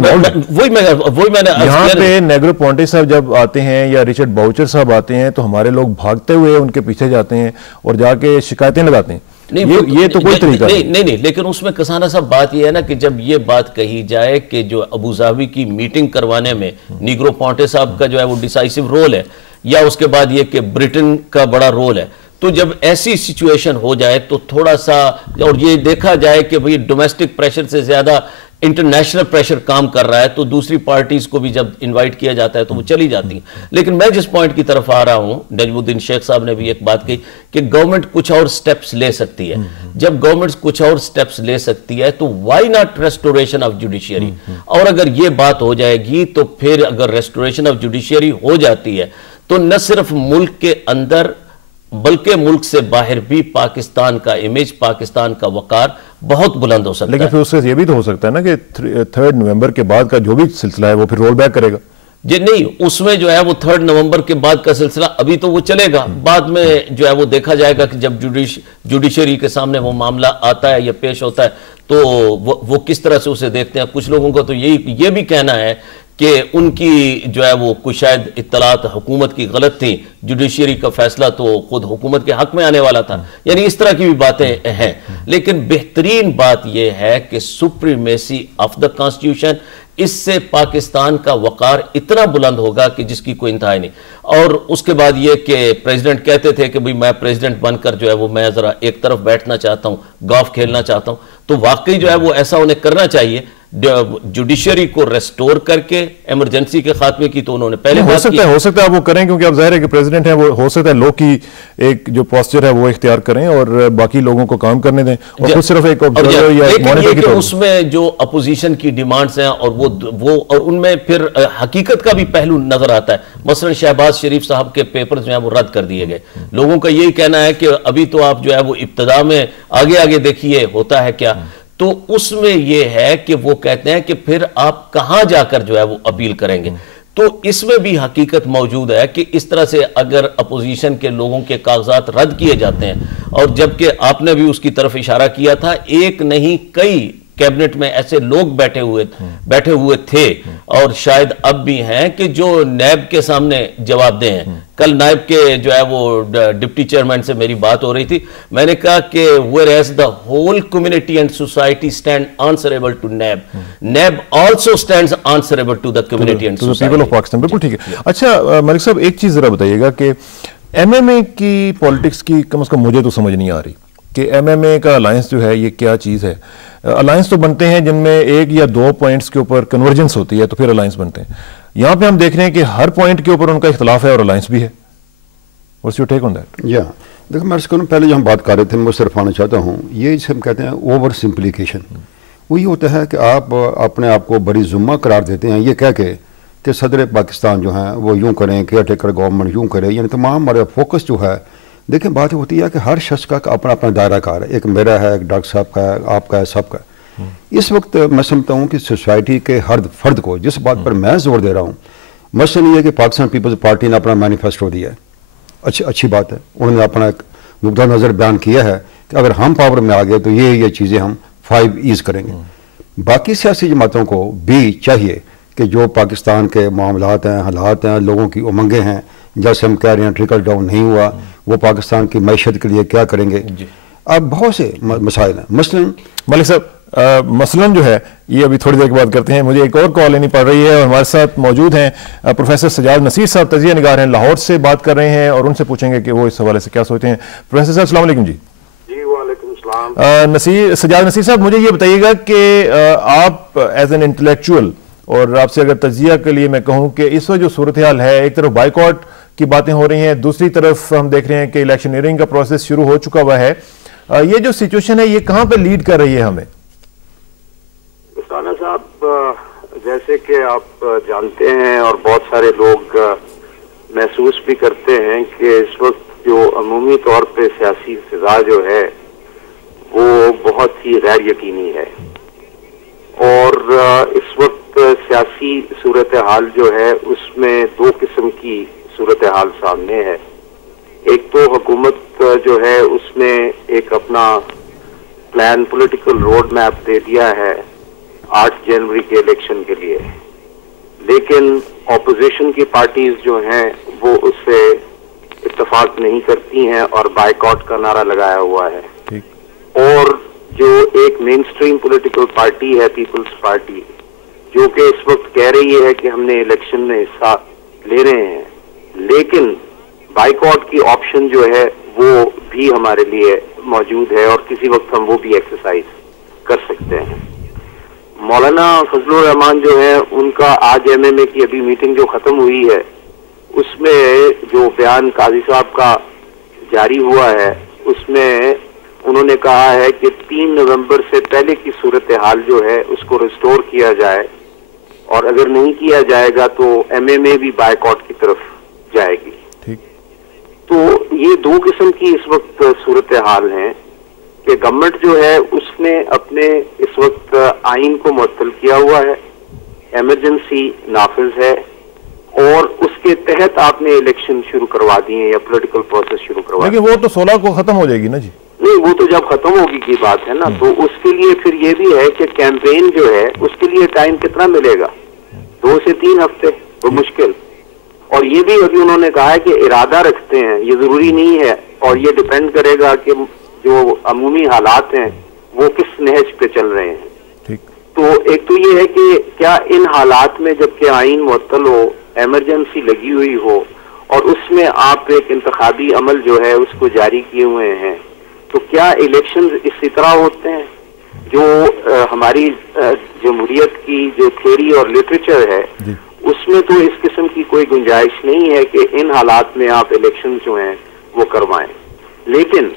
وہی میں نے یہاں پہ نیگرو پونٹے صاحب جب آتے ہیں یا رچرڈ باؤچر صاحب آتے ہیں تو ہمارے لوگ بھاگتے ہوئے ان کے پیچھے جاتے ہیں اور جا کے شکایتیں لگاتے ہیں. یہ تو کوئی طریقہ نہیں. لیکن اس میں کسانہ صاحب بات یہ ہے نا کہ جب یہ بات کہی جائے کہ جو ابو ظہبی کی میٹنگ کروانے میں نیگرو پونٹے صاحب کا جو ہے وہ ڈیسائیسو رول ہے، یا اس کے بعد یہ کہ برٹن کا بڑا رول ہے، تو جب ایسی سچویشن ہو جائے تو تھوڑا سا، اور یہ دیکھا جائے کہ بھئی ڈومیسٹک پریشر سے زیادہ इंटरनेशनल प्रेशर काम कर रहा है तो दूसरी पार्टीज को भी जब इनवाइट किया जाता है तो वो चली जाती हैं। लेकिन मैं जिस पॉइंट की तरफ आ रहा हूं, नजमुद्दीन शेख साहब ने भी एक बात कही कि गवर्नमेंट कुछ और स्टेप्स ले सकती है। जब गवर्नमेंट कुछ और स्टेप्स ले सकती है तो why not restoration of judiciary. और अगर ये बात हो जाएगी तो फिर अगर रेस्टोरेशन ऑफ जुडिशियरी हो जाती है तो न सिर्फ मुल्क के अंदर बल्कि मुल्क से बाहर भी पाकिस्तान का इमेज, पाकिस्तान का वकार बहुत बुलंद हो सकता है। लेकिन फिर उससे ये भी तो हो सकता है ना कि 3 नवंबर के बाद का जो भी सिलसिला है वो फिर रोल बैक करेगा। जी नहीं, उसमें जो है वो 3 नवंबर के बाद का सिलसिला अभी तो वो चलेगा, बाद में जो है वो देखा जाएगा कि जब जुडिशरी के सामने वो मामला आता है या पेश होता है तो वो किस तरह से उसे देखते हैं। कुछ लोगों को तो ये भी कहना है कि उनकी जो है वो कुछ शायद इत्तलात हुकूमत की गलत थी, जुडिशरी का फैसला तो खुद हुकूमत के हक में आने वाला था, यानी इस तरह की भी बातें हैं। लेकिन बेहतरीन बात यह है कि सुप्रीमेसी ऑफ द कॉन्स्टिट्यूशन, इससे पाकिस्तान का वकार इतना बुलंद होगा कि जिसकी कोई इंतहा नहीं। और उसके बाद ये कि प्रेसिडेंट कहते थे कि भाई मैं प्रेसिडेंट बनकर जो है वो मैं जरा एक तरफ बैठना चाहता हूं, गोल्फ खेलना चाहता हूं, तो वाकई जो है वो ऐसा उन्हें करना चाहिए। जुडिशरी को रेस्टोर करके इमरजेंसी के खात्मे की तो उन्होंने पहले हो सकता है वो करें, क्योंकि अब जाहिर है कि प्रेसिडेंट है, वो हो सकता है लोग की एक जो पोस्चर है वो इख्तियार करें और बाकी लोगों को काम करने दें और खुद सिर्फ एक ऑब्जर्वर या मॉनिटर की तरह। उसमें जो अपोजिशन की डिमांड्स हैं और वो और उनमें फिर हकीकत का भी पहलू नजर आता है। मसलन शहबाज शरीफ साहब के पेपर जो है वो रद्द कर दिए गए। लोगों का यही कहना है कि अभी तो आप जो है वो इब्तदा में आगे देखिए होता है क्या। तो उसमें यह है कि वो कहते हैं कि फिर आप कहां जाकर जो है वो अपील करेंगे। तो इसमें भी हकीकत मौजूद है कि इस तरह से अगर अपोजिशन के लोगों के कागजात रद्द किए जाते हैं, और जबकि आपने भी उसकी तरफ इशारा किया था, एक नहीं कई कैबिनेट में ऐसे लोग बैठे हुए थे और शायद अब भी हैं कि जो नैब के सामने जवाब दें हैं। कल नायब के जो है वो डिप्टी चेयरमैन से मेरी बात हो रही थी, मैंने कहा कि whereas the whole community and society stand answerable to NAB, NAB also stands answerable to the community and society. people of Pakistan, बिल्कुल ठीक है। अच्छा मलिक साहब, एक चीज जरा बताइएगा कि MMA की पॉलिटिक्स की कम से कम मुझे तो समझ नहीं आ रही कि MMA का अलायंस जो है ये क्या चीज है। अलायंस तो बनते हैं जिनमें 1 या 2 पॉइंट्स के ऊपर कन्वर्जेंस होती है तो फिर अलायंस बनते हैं। यहां पे हम देख रहे हैं कि हर पॉइंट के ऊपर उनका इख्तलाफ है और अलायंस भी है। What's your take on that? या देखो, मैं इसको पहले जो हम बात कर रहे थे मैं सिर्फ आना चाहता हूँ, ये जिसे हम कहते हैं ओवर सिंप्लीकेशन। वही होता है कि आप अपने आप को बड़ी जुम्मा करार देते हैं ये कह के कि सदर पाकिस्तान जो है वो यूँ करें, केयर टेकर गवर्नमेंट यूँ करे, यानी तमाम हमारा फोकस जो है। देखें, बात होती है कि हर शख्स का अपना अपना दायरा कार है, एक मेरा है, एक डॉक्टर साहब का है, आपका है, सबका। इस वक्त मैं समझता हूँ कि सोसाइटी के हर फर्द को जिस बात पर मैं जोर दे रहा हूँ, मसलन ये है कि पाकिस्तान पीपल्स पार्टी ने अपना मैनिफेस्टो दिया है, अच्छी बात है, उन्होंने अपना एक नुक्ता नज़र बयान किया है कि अगर हम पावर में आ गए तो ये चीज़ें हम 5 ईज करेंगे। बाकी सियासी जमातों को भी चाहिए कि जो पाकिस्तान के मामलात हैं, हालात हैं, लोगों की उमंगें हैं, जैसे हम कह रहे हैं ट्रिकल डाउन नहीं हुआ, वो पाकिस्तान की मैशत के लिए क्या करेंगे। अब बहुत से मसाइल हैं। मसलन मलिक साहब, मसलन जो है ये अभी थोड़ी देर के बाद करते हैं, मुझे एक और कॉल लेनी पड़ रही है और हमारे साथ मौजूद हैं प्रोफेसर सजाद नसीर साहब, तजिया निगार हैं, लाहौर से बात कर रहे हैं और उनसे पूछेंगे कि वो इस हवाले से क्या सोचते हैं। प्रोफेसर साहब अस्सलाम वालेकुम। जी वालेकुम सलाम। सजाद नसीर साहब, मुझे ये बताइएगा कि आप एज एन इंटेलेक्चुअल और आपसे अगर तजिया के लिए मैं कहूँ कि इस वक्त जो सूरत हाल है, एक तरफ बाइकआउट की बातें हो रही हैं, दूसरी तरफ हम देख रहे हैं कि इलेक्शनियरिंग का प्रोसेस शुरू हो चुका हुआ है, ये जो सिचुएशन है ये कहां पे लीड कर रही है हमें? साना साहब, जैसे कि आप जानते हैं और बहुत सारे लोग महसूस भी करते हैं कि इस वक्त जो अमूमी तौर पे सियासी फिजा जो है वो बहुत ही गैर यकीनी है और इस वक्त सियासी सूरत हाल जो है उसमें 2 किस्म की सूरत हाल सामने है। एक तो हुकूमत जो है उसने एक अपना प्लान, पॉलिटिकल रोड मैप दे दिया है 8 जनवरी के इलेक्शन के लिए, लेकिन ऑपोजिशन की पार्टीज जो हैं वो उससे इत्तेफाक नहीं करती हैं और बायकॉट का नारा लगाया हुआ है। और जो एक मेन स्ट्रीम पॉलिटिकल पार्टी है पीपल्स पार्टी, जो कि इस वक्त कह रही है कि हमने इलेक्शन में हिस्सा ले रहे हैं, लेकिन बाइकआउट की ऑप्शन जो है वो भी हमारे लिए मौजूद है और किसी वक्त हम वो भी एक्सरसाइज कर सकते हैं। مولانا فضل الرحمان جو ہے ان کا آج MMA کی ابھی میٹنگ جو ختم ہوئی ہے اس میں جو بیان قاضی صاحب کا جاری ہوا ہے اس میں انہوں نے کہا ہے کہ 3 نومبر سے پہلے کی صورتحال جو ہے اس کو ریسٹور کیا جائے اور اگر نہیں کیا جائے گا تو MMA بھی بائیکاٹ کی طرف جائے گی. تو یہ 2 قسم کی اس وقت صورتحال ہیں کہ گورنمنٹ جو ہے اس نے اپنے اس وقت آئین کو معطل کیا ہوا ہے, ایمرجنسی نافذ ہے اور اس کے تحت آپ نے الیکشن شروع کروا دیے یا پولیٹیکل پروسیس شروع کروا دیے. لیکن وہ تو 16 کو ختم ہو جائے گی نا جی. نہیں, وہ تو جب ختم ہوگی کی بات ہے نا, تو اس کے لیے پھر یہ بھی ہے کہ کیمپین جو ہے اس کے لیے ٹائم کتنا ملے گا, 2 سے 3 ہفتے وہ مشکل. اور یہ بھی ابھی انہوں نے کہا ہے کہ ارادہ رکھتے ہیں, یہ ضروری نہیں ہے اور یہ ڈیپینڈ کرے گا کہ جو عمومی حالات ہیں وہ کس نہج پہ چل رہے ہیں. تو ایک تو یہ ہے کہ کیا ان حالات میں جب کہ آئین معطل ہو, ایمرجنسی لگی ہوئی ہو اور اس میں آپ ایک انتخابی عمل جو ہے اس کو جاری کیے ہوئے ہیں, تو کیا الیکشنز اسی طرح ہوتے ہیں؟ جو ہماری جمہوریت کی جو تھیوری اور لٹریچر ہے اس میں تو اس قسم کی کوئی گنجائش نہیں ہے کہ ان حالات میں آپ الیکشن جو ہیں وہ کروائیں. لیکن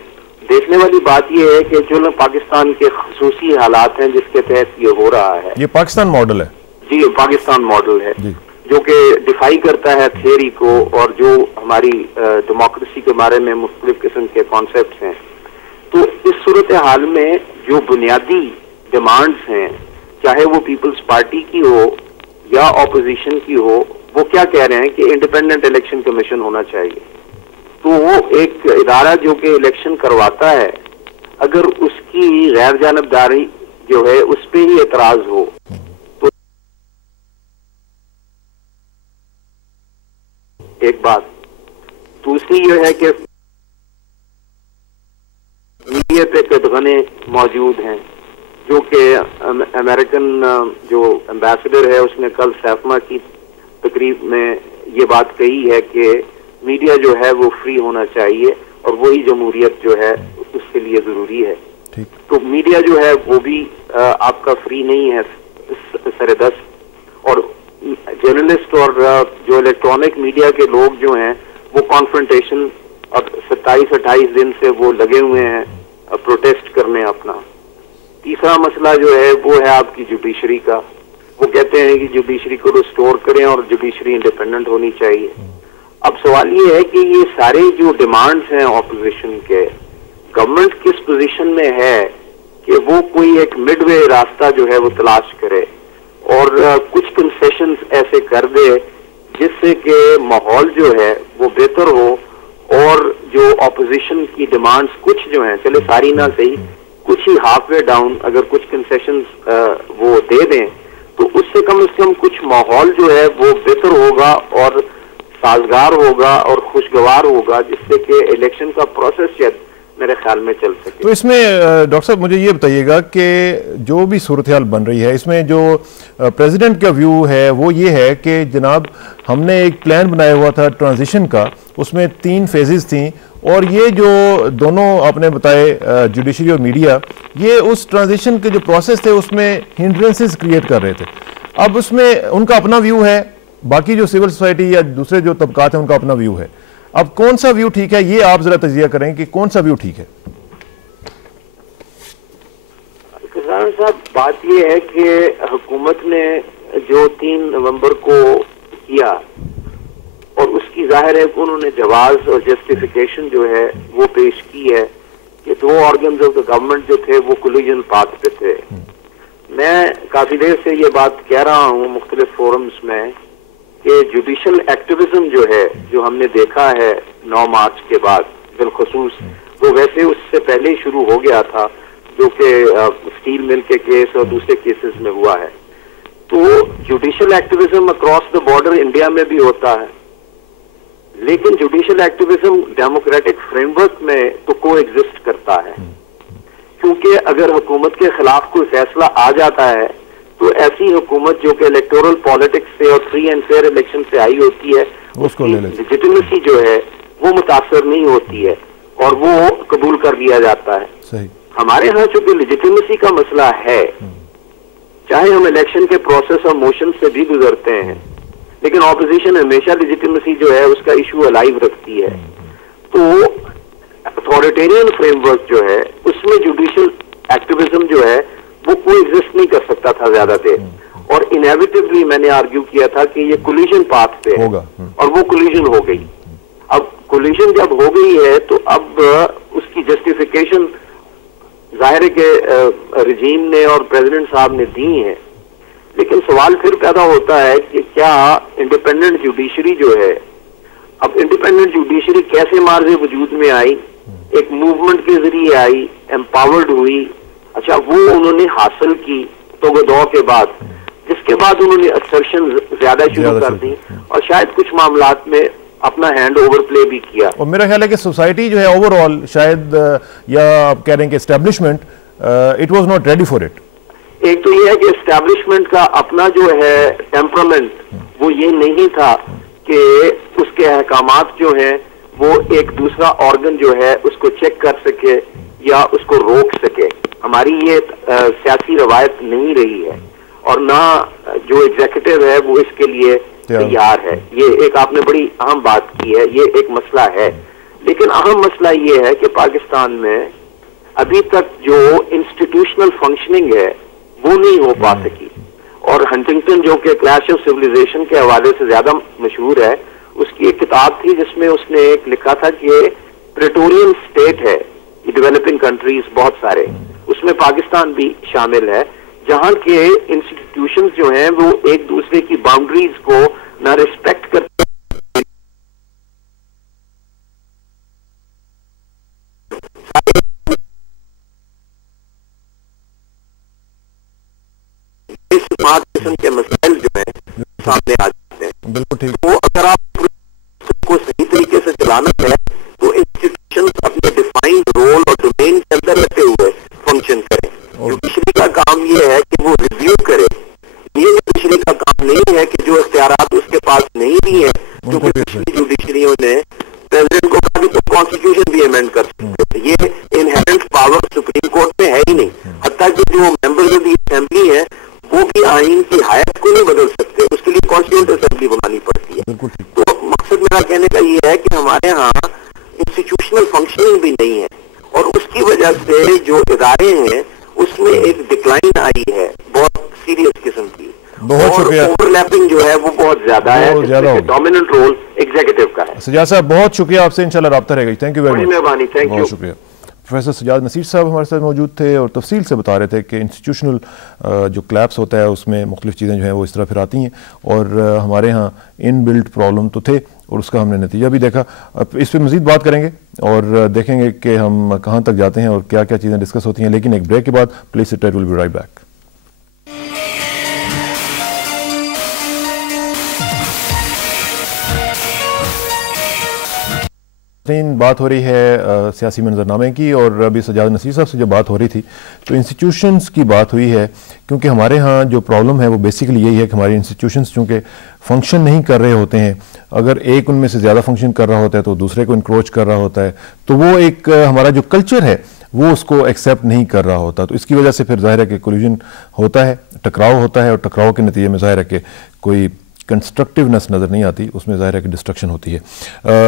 دیکھنے والی بات یہ ہے کہ جو پاکستان کے خصوصی حالات ہیں جس کے تحت یہ ہو رہا ہے, یہ پاکستان ماڈل ہے جی, پاکستان ماڈل ہے جو کہ ڈیفائی کرتا ہے تھیوری کو اور جو ہماری ڈیموکریسی کے بارے میں مختلف قسم کے کانسیپٹس ہیں. تو اس صورتحال میں جو بنیادی ڈیمانڈز ہیں, چاہے وہ پیپلز پارٹی کی ہو یا اپوزیشن کی ہو, وہ کیا کہہ رہے ہیں کہ انڈیپینڈنٹ الیکشن کمیشن ہونا چاہیے. تو وہ ایک ادارہ جو کہ الیکشن کرواتا ہے, اگر اس کی غیر جانبداری جو ہے اس پہ ہی اعتراض ہو تو ایک بات. دوسری یہ ہے کہ میڈیا پہ قدغنے موجود ہیں, جو کہ امریکن جو ایمبیسڈر ہے اس نے کل سیفما کی تقریب میں یہ بات کہی ہے کہ میڈیا جو ہے وہ فری ہونا چاہیے اور وہی جمہوریت جو ہے اس کے لیے ضروری ہے. تو میڈیا جو ہے وہ بھی آپ کا فری نہیں ہے سر دست, اور جرنلسٹ اور جو الیکٹرانک میڈیا کے لوگ جو ہیں وہ کانفرنٹیشن اور 27-28 دن سے وہ لگے ہوئے ہیں پروٹیسٹ کرنے اپنا. تیسرا مسئلہ جو ہے وہ ہے آپ کی جوڈیشری کا. وہ کہتے ہیں کہ جوڈیشری کو ریسٹور کریں اور جوڈیشری انڈیپینڈنٹ ہونی چاہیے. اب سوال یہ ہے کہ یہ سارے جو ڈیمانڈز ہیں اپوزیشن کے, گورنمنٹ کس پوزیشن میں ہے کہ وہ کوئی ایک مڈ وے راستہ جو ہے وہ تلاش کرے اور کچھ کنسیشنز ایسے کر دے جس سے کہ ماحول جو ہے وہ بہتر ہو اور جو اپوزیشن کی ڈیمانڈز کچھ جو ہیں, چلے ساری نہ صحیح, کچھ ہی ہاف وے ڈاؤن اگر کچھ کنسیشنز وہ دے دیں تو اس سے کم کچھ ماحول جو ہے وہ بہتر ہوگا اور سازگار ہوگا اور خوشگوار ہوگا, جس سے کہ الیکشن کا پروسیس میرے خیال میں چل سکے. تو اس میں ڈاکٹر صاحب مجھے یہ بتائیے گا کہ جو بھی صورتحال بن رہی ہے اس میں جو پریزیڈنٹ کا ویو ہے وہ یہ ہے کہ جناب ہم نے ایک پلان بنایا ہوا تھا ٹرانزیشن کا, اس میں 3 فیزز تھیں اور یہ جو دونوں آپ نے بتائے جوڈیشری اور میڈیا, یہ اس ٹرانزیشن کے جو پروسیس تھے اس میں ہنڈرنسز کریٹ کر رہے تھے. اب اس میں ان کا اپنا ویو ہے, باقی جو سول سوسائٹی یا دوسرے جو طبقات ہیں ان کا اپنا ویو ہے. اب کون سا ویو ٹھیک ہے, یہ آپ ذرا تجزیہ کریں کہ کون سا ویو ٹھیک ہے. کسان صاحب, بات یہ ہے کہ حکومت نے جو 3 نومبر کو کیا اور اس کی ظاہر ہے کہ انہوں نے جواز اور جسٹیفیکیشن جو ہے وہ پیش کی ہے کہ 2 آرگنز آف دا گورنمنٹ جو تھے وہ کولیجن پاتھ پہ تھے. میں کافی دیر سے یہ بات کہہ رہا ہوں مختلف فورمز میں کہ جوڈیشل ایکٹیویزم جو ہے جو ہم نے دیکھا ہے 9 مارچ کے بعد بالخصوص, وہ ویسے اس سے پہلے ہی شروع ہو گیا تھا جو کہ اسٹیل مل کے کیس اور دوسرے کیسز میں ہوا ہے. تو judicial activism across the border India میں بھی ہوتا ہے, لیکن judicial activism democratic frame work میں تو کو ایگزسٹ کرتا ہے, کیونکہ اگر حکومت کے خلاف کوئی فیصلہ آ جاتا ہے تو ایسی حکومت جو کہ الیکٹورل پالیٹکس سے اور فری اینڈ فیئر الیکشن سے آئی ہوتی ہے اس کی لیجیٹیمیسی جو ہے وہ متاثر نہیں ہوتی ہے اور وہ قبول کر لیا جاتا ہے. ہمارے ہاں چونکہ لیجیٹیمیسی کا مسئلہ ہے, چاہے ہم الیکشن کے پروسیس اور موشن سے بھی گزرتے ہیں، لیکن اپوزیشن ہمیشہ لیجیٹیمیسی جو ہے اس کا ایشو الائیو رکھتی ہے. تو اتھارٹیرین فریم ورک جو ہے اس میں جوڈیشل ایکٹیویزم جو ہے وہ کوئی ایگزسٹ نہیں کر سکتا تھا زیادہ دیر، اور انیویٹیبلی میں نے آرگیو کیا تھا کہ یہ کولیجن پاتھ پہ ہے اور وہ کولیجن ہو گئی. اب کولیجن جب ہو گئی ہے تو اب اس کی جسٹیفیکیشن ظاہر ہے کہ رجیم نے اور پریزیڈنٹ صاحب نے دی ہیں، لیکن سوال پھر پیدا ہوتا ہے کہ کیا انڈیپینڈنٹ جوڈیشری جو ہے، اب انڈیپینڈنٹ جوڈیشری کیسے مارز وجود میں آئی؟ ایک موومنٹ کے ذریعے آئی، امپاورڈ ہوئی. اچھا وہ انہوں نے حاصل کی توگدو کے بعد، جس کے بعد انہوں نے اسرشن زیادہ شروع کر دی اور شاید کچھ معاملات میں اپنا ہینڈ اوور پلے بھی کیا. اور میرا خیال ہے کہ سوسائٹی جو ہے اوور آل شاید یا آپ کہہ رہے ہیں کہ establishment it was not ready for it. ایک تو یہ ہے کہ اسٹیبلشمنٹ کا اپنا جو ہے ٹیمپرامنٹ وہ یہ نہیں تھا کہ اس کے احکامات جو ہیں وہ ایک دوسرا آرگن جو ہے اس کو چیک کر سکے یا اس کو روک سکے. ہماری یہ سیاسی روایت نہیں رہی ہے اور نہ جو ایگزیکٹو ہے وہ اس کے لیے تیار ہے. یہ ایک آپ نے بڑی اہم بات کی ہے، یہ ایک مسئلہ ہے. لیکن اہم مسئلہ یہ ہے کہ پاکستان میں ابھی تک جو انسٹیٹیوشنل فنکشننگ ہے وہ نہیں ہو پا سکی. اور ہنٹنگٹن جو کہ کلیش آف سیویلائزیشن کے حوالے سے زیادہ مشہور ہے، اس کی ایک کتاب تھی جس میں اس نے ایک لکھا تھا کہ پریٹورین اسٹیٹ ہے ڈیولپنگ کنٹریز بہت سارے، اس میں پاکستان بھی شامل ہے، جہاں کے انسٹیٹیوشنز جو ہیں وہ ایک دوسرے کی باؤنڈریز کو نہ ریسپیکٹ کرتے قسم کے مسائل جو ہیں سامنے آ جاتے ہیں. بالکل ٹھیک. تو اگر آپ کو صحیح طریقے سے چلانا ہے تو انسٹیٹیوشن اپنے ڈیفائنڈ رول اور ڈومین کے اندر رہتے ہوئے فنکشن کریں. جوڈیشری کا کام یہ ہے کہ وہ ریویو کرے. یہ جوڈیشری کا کام نہیں ہے کہ جو اختیارات اس کے پاس نہیں بھی ہیں، کیونکہ پچھلی جوڈیشریوں نے پریزیڈنٹ کو کہا کہ تو کانسٹیٹیوشن بھی امینڈ کر سکتے. یہ انہیرنٹ پاور سپریم کورٹ میں ہے ہی نہیں. حتیٰ کہ جو ممبرز آف دی اسمبلی ہیں وہ بھی آئین کی حیت کو نہیں بدل سکتے، اس کے لیے کانسٹیٹیوشنل اسمبلی بنانی پڑتی ہے. تو مقصد میرا کہنے کا یہ ہے کہ ہمارے ہاں انسٹیٹیوشنل فنکشننگ بھی نہیں ہے، اور اس کی وجہ سے جو ادارے ہیں اس میں ایک ڈکلائن آئی ہے بہت سیریس قسم کی. بہت شکریہ. اوور لیپنگ جو ہے وہ بہت زیادہ ہے، ڈومیننٹ رول ایگزیکٹو کا ہے. سجاد صاحب بہت شکریہ، آپ سے انشاءاللہ رابطہ رہے گا. Thank you very much. مہربانی. Thank you. بہت شکریہ. پروفیسر سجاد نصیر صاحب ہمارے ساتھ موجود تھے اور تفصیل سے بتا رہے تھے کہ انسٹیٹیوشنل جو کلیپس ہوتا ہے اس میں مختلف چیزیں جو ہیں وہ اس طرح پھر آتی ہیں، اور ہمارے ہاں ان بلڈ پرابلم تو تھے اور اس کا ہم نے نتیجہ بھی دیکھا. اس پہ مزید بات کریں گے اور دیکھیں گے کہ ہم کہاں تک جاتے ہیں اور کیا کیا چیزیں ڈسکس ہوتی ہیں، لیکن ایک بریک کے بعد please sit tight, will be right back. بات ہو رہی ہے سیاسی منظرنامے کی، اور ابھی سجاد نصیر صاحب سے جو بات ہو رہی تھی تو انسٹیٹیوشنز کی بات ہوئی ہے، کیونکہ ہمارے ہاں جو پرابلم ہے وہ بیسیکلی یہی ہے کہ ہماری انسٹیٹیوشنز چونکہ فنکشن نہیں کر رہے ہوتے ہیں. اگر ایک ان میں سے زیادہ فنکشن کر رہا ہوتا ہے تو دوسرے کو انکروچ کر رہا ہوتا ہے، تو وہ ایک ہمارا جو کلچر ہے وہ اس کو ایکسیپٹ نہیں کر رہا ہوتا. تو اس کی وجہ سے پھر ظاہر ہے کہ کولیجن ہوتا ہے، ٹکراؤ ہوتا ہے، اور ٹکراؤ کے نتیجے میں ظاہر ہے کہ کوئی کنسٹرکٹیونیس نظر نہیں آتی، اس میں ظاہر ہے کہ ڈسٹرکشن ہوتی ہے.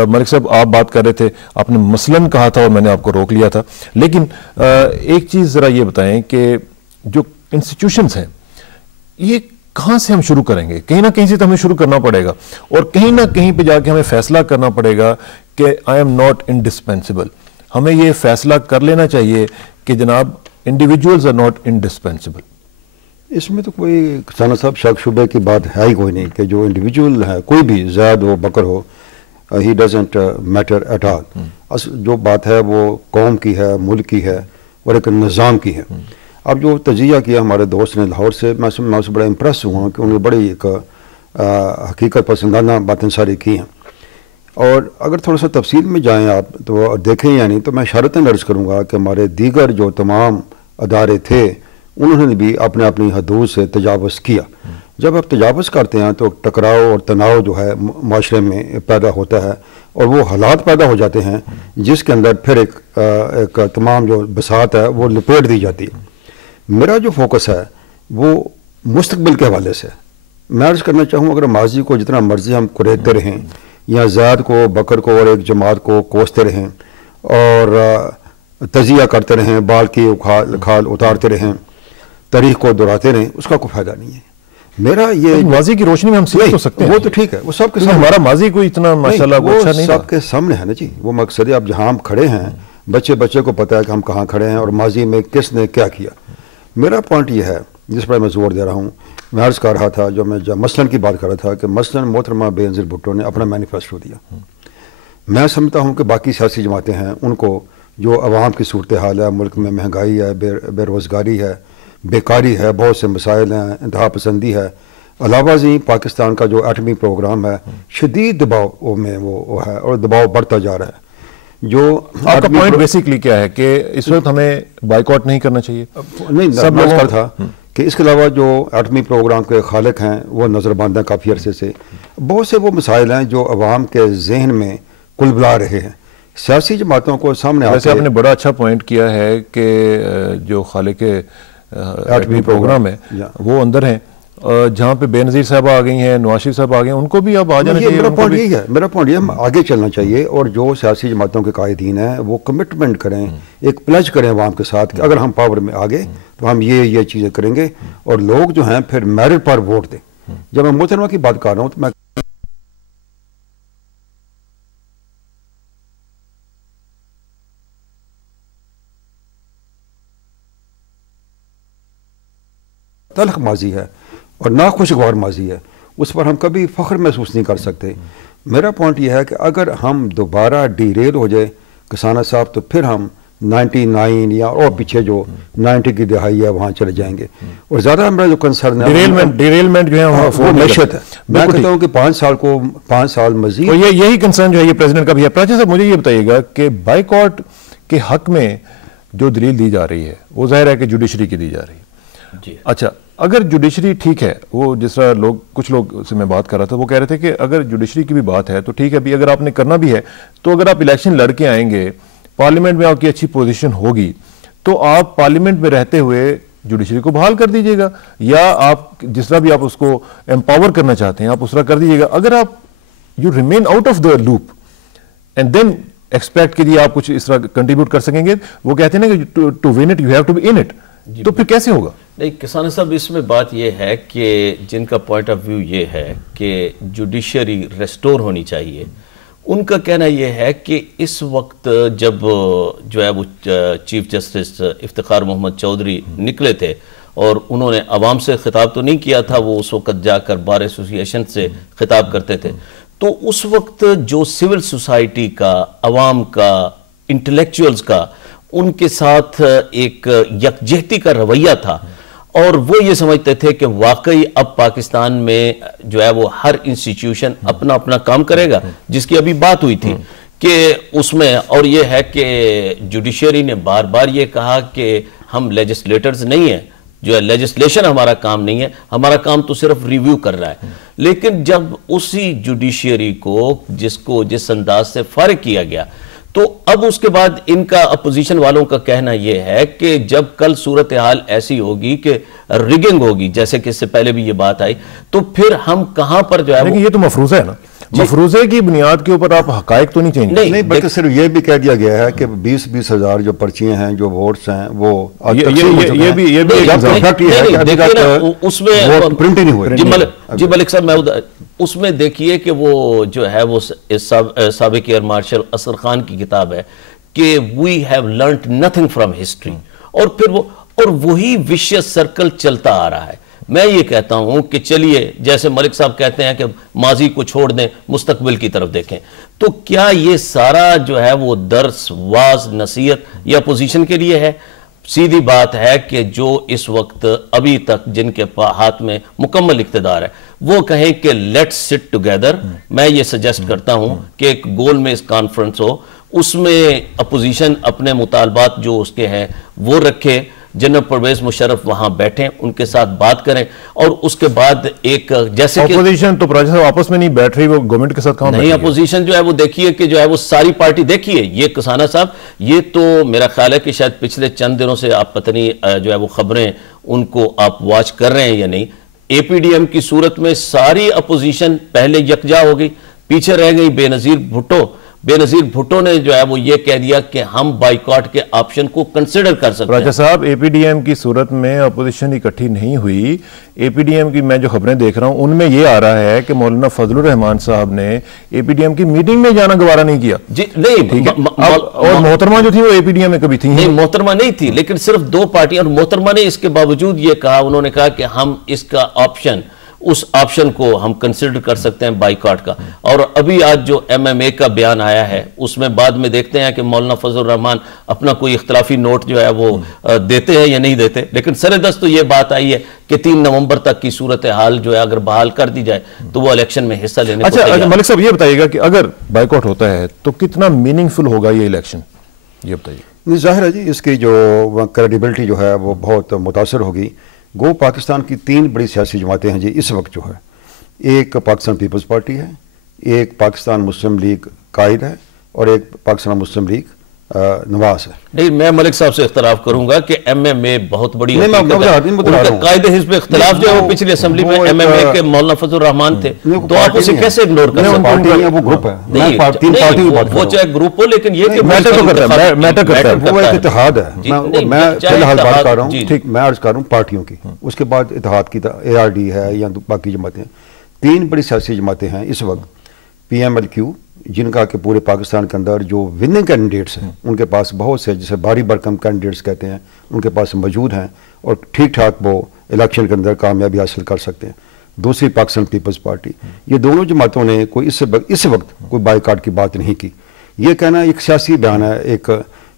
ملک صاحب آپ بات کر رہے تھے، آپ نے مثلاً کہا تھا اور میں نے آپ کو روک لیا تھا، لیکن ایک چیز ذرا یہ بتائیں کہ جو انسٹیٹیوشنز ہیں یہ کہاں سے ہم شروع کریں گے؟ کہیں نہ کہیں سے تو ہمیں شروع کرنا پڑے گا، اور کہیں نہ کہیں پہ جا کے ہمیں فیصلہ کرنا پڑے گا کہ آئی ایم ناٹ انڈسپینسیبل. ہمیں یہ فیصلہ کر لینا چاہیے کہ جناب انڈیویجولز آر ناٹ انڈسپینسیبل. اس میں تو کوئی ثنا صاحب شک شبے کی بات ہے ہی کوئی نہیں کہ جو انڈیویجول ہے، کوئی بھی زید ہو بکر ہو، ہی ڈزنٹ میٹر ایٹ آل. جو بات ہے وہ قوم کی ہے، ملک کی ہے، اور ایک نظام کی ہے. اب جو تجزیہ کیا ہمارے دوست نے لاہور سے، میں اس بڑا امپریس ہوا کہ انہوں نے بڑی ایک حقیقت پسندانہ باتیں ساری کی ہیں. اور اگر تھوڑا سا تفصیل میں جائیں آپ تو دیکھیں، یعنی تو میں اشارتاً عرض کروں گا کہ ہمارے دیگر جو تمام ادارے تھے انہوں نے بھی اپنے اپنی حدود سے تجاوز کیا. جب آپ تجاوز کرتے ہیں تو ٹکراؤ اور تناؤ جو ہے معاشرے میں پیدا ہوتا ہے، اور وہ حالات پیدا ہو جاتے ہیں جس کے اندر پھر ایک تمام جو بساط ہے وہ لپیٹ دی جاتی ہے. میرا جو فوکس ہے وہ मुस्तकबिल के हवाले से मैं अर्ज़ करना चाहूँ, अगर माजी को जितना मर्जी हम कुरेदते रहें या ज़ात को, बकर को और एक जमात को कोसते रहें और तजिया करते रहें, बाल की खाल उतारते रहें, तारीख को दोहराते रहें, उसका कोई फ़ायदा नहीं है। मेरा ये माजी की रोशनी में हम सीख तो सकते हैं, वो तो ठीक है, वो सबके सामने, हमारा माजी कोई इतना माशाल्लाह वो अच्छा नहीं सबके सामने है ना जी। वो मकसद है, अब जहाँ हम खड़े हैं, बच्चे को पता है कि हम कहाँ खड़े हैं और माजी में किसने क्या किया। मेरा पॉइंट ये है जिस पर मैं जोर दे रहा हूँ, मैं अर्ज़ कर रहा था, जब मसलन की बात कर रहा था कि मसलन मोहतरमा बेनज़ीर भुट्टो ने अपना मैनिफेस्टो दिया। मैं समझता हूँ कि बाकी सियासी जमातें हैं, उनको जो अवाम की सूरत हाल है, मुल्क में महंगाई है, बेरोज़गारी है, बेकारी है, बहुत से मसाइल हैं, इंतहा पसंदी है, अलावा जी पाकिस्तान का जो एटमी प्रोग्राम है शदीद दबाव में वो है और दबाव बढ़ता जा रहा है। जो आपका पॉइंट बेसिकली क्या है कि इस वक्त हमें बाइकआउट नहीं करना चाहिए? नहीं, सब लोग था कि इसके अलावा जो एटमी प्रोग्राम के खालिक हैं वो नज़रबंद हैं काफ़ी अरसे से। बहुत से वो मसाइल हैं जो अवाम के जहन में कुलबुला रहे हैं, सियासी जमातों को सामने वैसे आपने बड़ा अच्छा पॉइंट किया है कि जो खालिक एटमी प्रोग्राम है वो अंदर हैं, जहाँ पे बेनज़ीर साहब आ गई हैं, नवाज शरीफ साहब आ गए, उनको भी अब आ जाना चाहिए। मेरा पॉइंट यही है, मेरा पॉइंट ये हम आगे चलना चाहिए और जो सियासी जमातों के कायदीन हैं वो कमिटमेंट करें, एक प्लेज करें अवाम के साथ कि अगर हम पावर में आ गए तो हम ये चीज़ें करेंगे और लोग जो हैं फिर मेरिट पर वोट दें। जब मैं मोहतरमा की बात कर रहा हूँ तो मैं तल्ख माजी है और नाखुशगवार माजी है, उस पर हम कभी फ़ख्र महसूस नहीं कर सकते। मेरा पॉइंट यह है कि अगर हम दोबारा डीरेल हो जाए कसाना साहब तो फिर हम 99 या और पीछे जो 90 की दहाई है वहाँ चले जाएंगे। और ज़्यादा हमारा जो कंसर्न है डिरेलमेंट जो है वो मैशत है। मैं कहता हूँ कि 5 साल मजीद, तो यही कंसर्न जो है ये प्रेसिडेंट का भी है। प्राची साहब मुझे ये बताइएगा कि बाइकआउट के हक में जो दलील दी जा रही है वो जाहिर है कि जुडिशरी की दी जा रही है जी। अच्छा, अगर जुडिशरी ठीक है, वो जिस तरह कुछ लोग से मैं बात कर रहा था वो कह रहे थे कि अगर जुडिशरी की भी बात है तो ठीक है, भी अगर आपने करना भी है तो अगर आप इलेक्शन लड़के आएंगे, पार्लियामेंट में आपकी अच्छी पोजीशन होगी तो आप पार्लियामेंट में रहते हुए जुडिशरी को बहाल कर दीजिएगा, या आप जिस तरह भी आप उसको एम्पावर करना चाहते हैं आप उस तरह कर दीजिएगा। अगर आप you remain out of the loop and then expect कीजिए आप कुछ इस तरह कंट्रीब्यूट कर सकेंगे, वो कहते हैं ना कि to win it you have to be in it, तो फिर कैसे होगा? नहीं किसान साहब, इसमें बात यह है कि जिनका पॉइंट ऑफ व्यू ये है कि जुडिशरी रेस्टोर होनी चाहिए, उनका कहना यह है कि इस वक्त जब जो है वो चीफ जस्टिस इफ्तिखार मोहम्मद चौधरी निकले थे और उन्होंने अवाम से खिताब तो नहीं किया था, वो उस वक्त जाकर बार एसोसिएशन से खिताब करते थे, तो उस वक्त जो सिविल सोसाइटी का, अवाम का, इंटेलेक्चुअल्स का, उनके साथ एक यकजहती का रवैया था और वो ये समझते थे कि वाकई अब पाकिस्तान में जो है वो हर इंस्टीट्यूशन अपना अपना काम करेगा, जिसकी अभी बात हुई थी कि उसमें। और ये है कि जुडिशरी ने बार बार ये कहा कि हम लेजिस्लेटर्स नहीं हैं, जो है लेजिस्लेशन हमारा काम नहीं है, हमारा काम तो सिर्फ रिव्यू कर रहा है। लेकिन जब उसी जुडिशरी को जिस अंदाज से फारिग किया गया, तो अब उसके बाद इनका अपोजिशन वालों का कहना यह है कि जब कल सूरत हाल ऐसी होगी कि रिगिंग होगी, जैसे कि इससे पहले भी ये बात आई, तो फिर हम कहां पर जो है ये तो मफरूज़ा है ना, मफरूज़े की बुनियाद के ऊपर आप हकायक तो नहीं चेंज नहीं, बल्कि सिर्फ ये भी कह दिया गया है कि 20-20 हजार जो पर्चियां हैं, जो वोट्स हैं, वो ये भी उसमें प्रिंट नहीं हुए। जी मलिक साहब, मैं उसमें देखिए कि वो जो है वो साबिक एयर मार्शल असर खान की किताब है कि we have learned nothing from history, और फिर वही विशियस सर्कल चलता आ रहा है। मैं ये कहता हूं कि चलिए, जैसे मलिक साहब कहते हैं कि माजी को छोड़ दें, मुस्तकबिल की तरफ देखें, तो क्या ये सारा जो है वो दर्स, वाज, नसीहत या पोजीशन के लिए है? सीधी बात है कि जो इस वक्त अभी तक जिनके हाथ में मुकम्मल इख्तिदार है वो कहें कि लेट्स सिट टुगेदर। मैं ये सजेस्ट करता हूं कि एक गोल में इस कॉन्फ्रेंस हो, उसमें अपोजिशन अपने मुतालबात जो उसके हैं वो रखे, जनरल परवेज मुशर्रफ वहां बैठें, उनके साथ बात करें और उसके बाद एक जैसे अपोजिशन तो राजा साहब आपस में नहीं बैठ रही, वो गवर्नमेंट के साथ काम नहीं, अपोजिशन जो है वो देखिए कि जो है वो सारी पार्टी, देखिए ये कसाना साहब, ये तो मेरा ख्याल है कि शायद पिछले चंद दिनों से आप पता नहीं जो है वो खबरें उनको आप वॉच कर रहे हैं या नहीं। एपीडीएम की सूरत में सारी अपोजिशन पहले यकजा हो गई, पीछे रह गई बेनजीर भुट्टो। बेनजीर भुट्टो ने जो है वो ये कह दिया कि हम बाइकॉट के ऑप्शन को कंसिडर कर सकते हैं। राजा साहब, एपीडीएम की सूरत में अपोजिशन इकट्ठी नहीं हुई। एपीडीएम की मैं जो खबरें देख रहा हूं उनमें यह आ रहा है कि मौलाना फजलुर रहमान साहब ने एपीडीएम की मीटिंग में जाना गवारा नहीं किया। जी नहीं, ठीक है। और मोहतरमा जो थी वो एपीडीएम में कभी थी नहीं, मोहतरमा नहीं थी, लेकिन सिर्फ 2 पार्टियां, और मोहतरमा ने इसके बावजूद ये कहा, उन्होंने कहा कि हम इसका ऑप्शन, उस ऑप्शन को हम कंसिडर कर सकते हैं बाइकॉट का। और अभी आज जो एमएमए का बयान आया है उसमें बाद में देखते हैं कि मौलाना फजल रहमान अपना कोई इख्तलाफी नोट जो है वो देते हैं या नहीं देते, लेकिन सरेदस्त तो ये बात आई है कि 3 नवंबर तक की सूरत हाल जो है अगर बहाल कर दी जाए तो वो इलेक्शन में हिस्सा लेने को तैयार। अच्छा मलिक साहब, ये बताइएगा कि अगर बाइकॉट होता है तो कितना मीनिंगफुल होगा ये इलेक्शन, ये बताइए। नहीं, जाहिर है जी इसकी जो क्रेडिबिलिटी जो है वो बहुत मुतासर होगी। गो पाकिस्तान की 3 बड़ी सियासी जमातें हैं जी इस वक्त जो है, एक पाकिस्तान पीपल्स पार्टी है, एक पाकिस्तान मुस्लिम लीग कायद है और एक पाकिस्तान मुस्लिम लीग नवाज है। नहीं, मैं मलिक साहब से इख्तलाफ करूंगा कि एमएमए बहुत बड़ी कायदे हिज़्ब इख्तलाफ जो है वो पिछली असेंबली में एमएमए के मौलाना फजल रहमान थे, तो आप उसे कैसे इग्नोर कर सकते हैं? वो ग्रुप है, वो चाहे ग्रुप हो, लेकिन ये मैटर तो करता है, मैटर करता है, वो एक इत्तेहाद है। मैं फिलहाल बात कर रहा हूँ, ठीक, मैं अर्ज कर रहा हूँ पार्टियों की, उसके बाद इत्तेहाद की ARD है या बाकी जमातें। 3 बड़ी सियासी जमातें हैं इस वक्त। PMLQ जिनका कि पूरे पाकिस्तान के अंदर जो विनिंग कैंडिडेट्स हैं उनके पास बहुत से, जैसे भारी भरकम कैंडिडेट्स कहते हैं, उनके पास मौजूद हैं और ठीक ठाक वो इलेक्शन के अंदर कामयाबी हासिल कर सकते हैं। दूसरी पाकिस्तान पीपल्स पार्टी, ये दोनों जमातों ने कोई इस वक्त कोई बाइकॉट की बात नहीं की। ये कहना एक सियासी बयान है, एक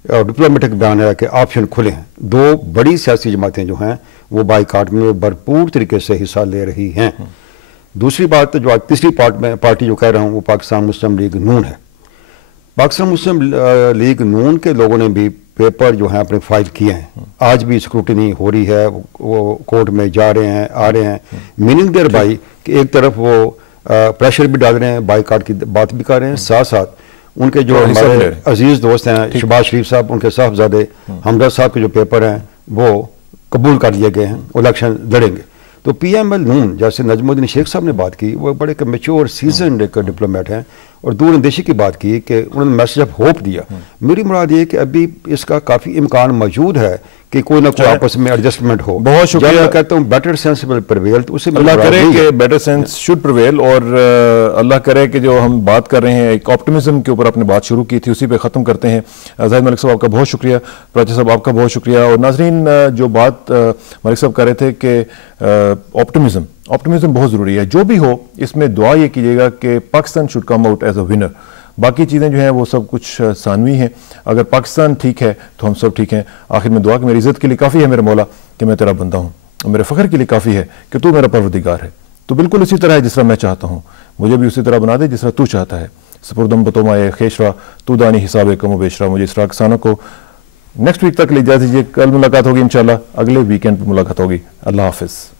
डिप्लोमेटिक बयान है कि ऑप्शन खुले हैं। 2 बड़ी सियासी जमातें जो हैं वो बाइकॉट में भरपूर तरीके से हिस्सा ले रही हैं। दूसरी बात जो आज तीसरी पार्टी जो कह रहा हूँ वो पाकिस्तान मुस्लिम लीग नून है। पाकिस्तान मुस्लिम लीग नून के लोगों ने भी पेपर जो हैं अपने फाइल किए हैं, आज भी स्क्रूटनी हो रही है, वो कोर्ट में जा रहे हैं, आ रहे हैं। मीनिंग देयर बाई कि एक तरफ वो प्रेशर भी डाल रहे हैं, बाइकॉट की बात भी कर रहे हैं, साथ साथ उनके जो हमारे अजीज दोस्त हैं शहबाज शरीफ साहब, उनके साहबजादे हमदर्द साहब के जो पेपर हैं वो कबूल कर लिए गए हैं, इलेक्शन लड़ेंगे। तो PML नून, जैसे नजमुद्दीन शेख साहब ने बात की, वो बड़े मैच्योर सीजन एक डिप्लोमेट हैं और दूरअंदेशी की बात की कि उन्होंने मैसेज ऑफ होप दिया। मेरी मुराद ये कि अभी इसका काफ़ी इम्कान मौजूद है कि कोई ना कोई आपस में एडजस्टमेंट हो। बहुत शुक्रिया। मैं कहता हूँ बेटर सेंस विल प्रिवेल, तो उसे अल्लाह करे कि बेटर सेंस शुड प्रिवेल, और अल्लाह करे कि जो हम बात कर रहे हैं एक ऑप्टिमिज्म के ऊपर अपने बात शुरू की थी उसी पे ख़त्म करते हैं। ज़ाहिद मलिक साहब आपका बहुत शुक्रिया, प्राचा साहब आपका बहुत शुक्रिया। और नाजरीन, जो बात मलिक साहब कर रहे थे कि ऑप्टिमिज्म बहुत ज़रूरी है। जो भी हो इसमें दुआ ये कीजिएगा कि Pakistan should come out as a winner. बाकी चीज़ें जो हैं वो सब कुछ सानवी हैं। अगर पाकिस्तान ठीक है तो हम सब ठीक हैं। आखिर में दुआ कि मेरी इज़्ज़त के लिए काफ़ी है मेरे मौला कि मैं तेरा बंदा हूँ, और मेरे फ़ख्र के लिए काफ़ी है कि तू मेरा परवरदिगार है। तो बिल्कुल इसी तरह है जिस तरह मैं चाहता हूँ, मुझे भी उसी तरह बना दे जिस तरह तू चाहता है। सपुर्दम बतोमाए खेशरा तू दानी हिसाब कम बेशरा। मुझे इसरा किसानों को नेक्स्ट वीक तक ले जा दीजिए। कल मुलाकात होगी इंशाल्लाह, अगले वीकेंड पर मुलाकात होगी। अल्लाह हाफिज़।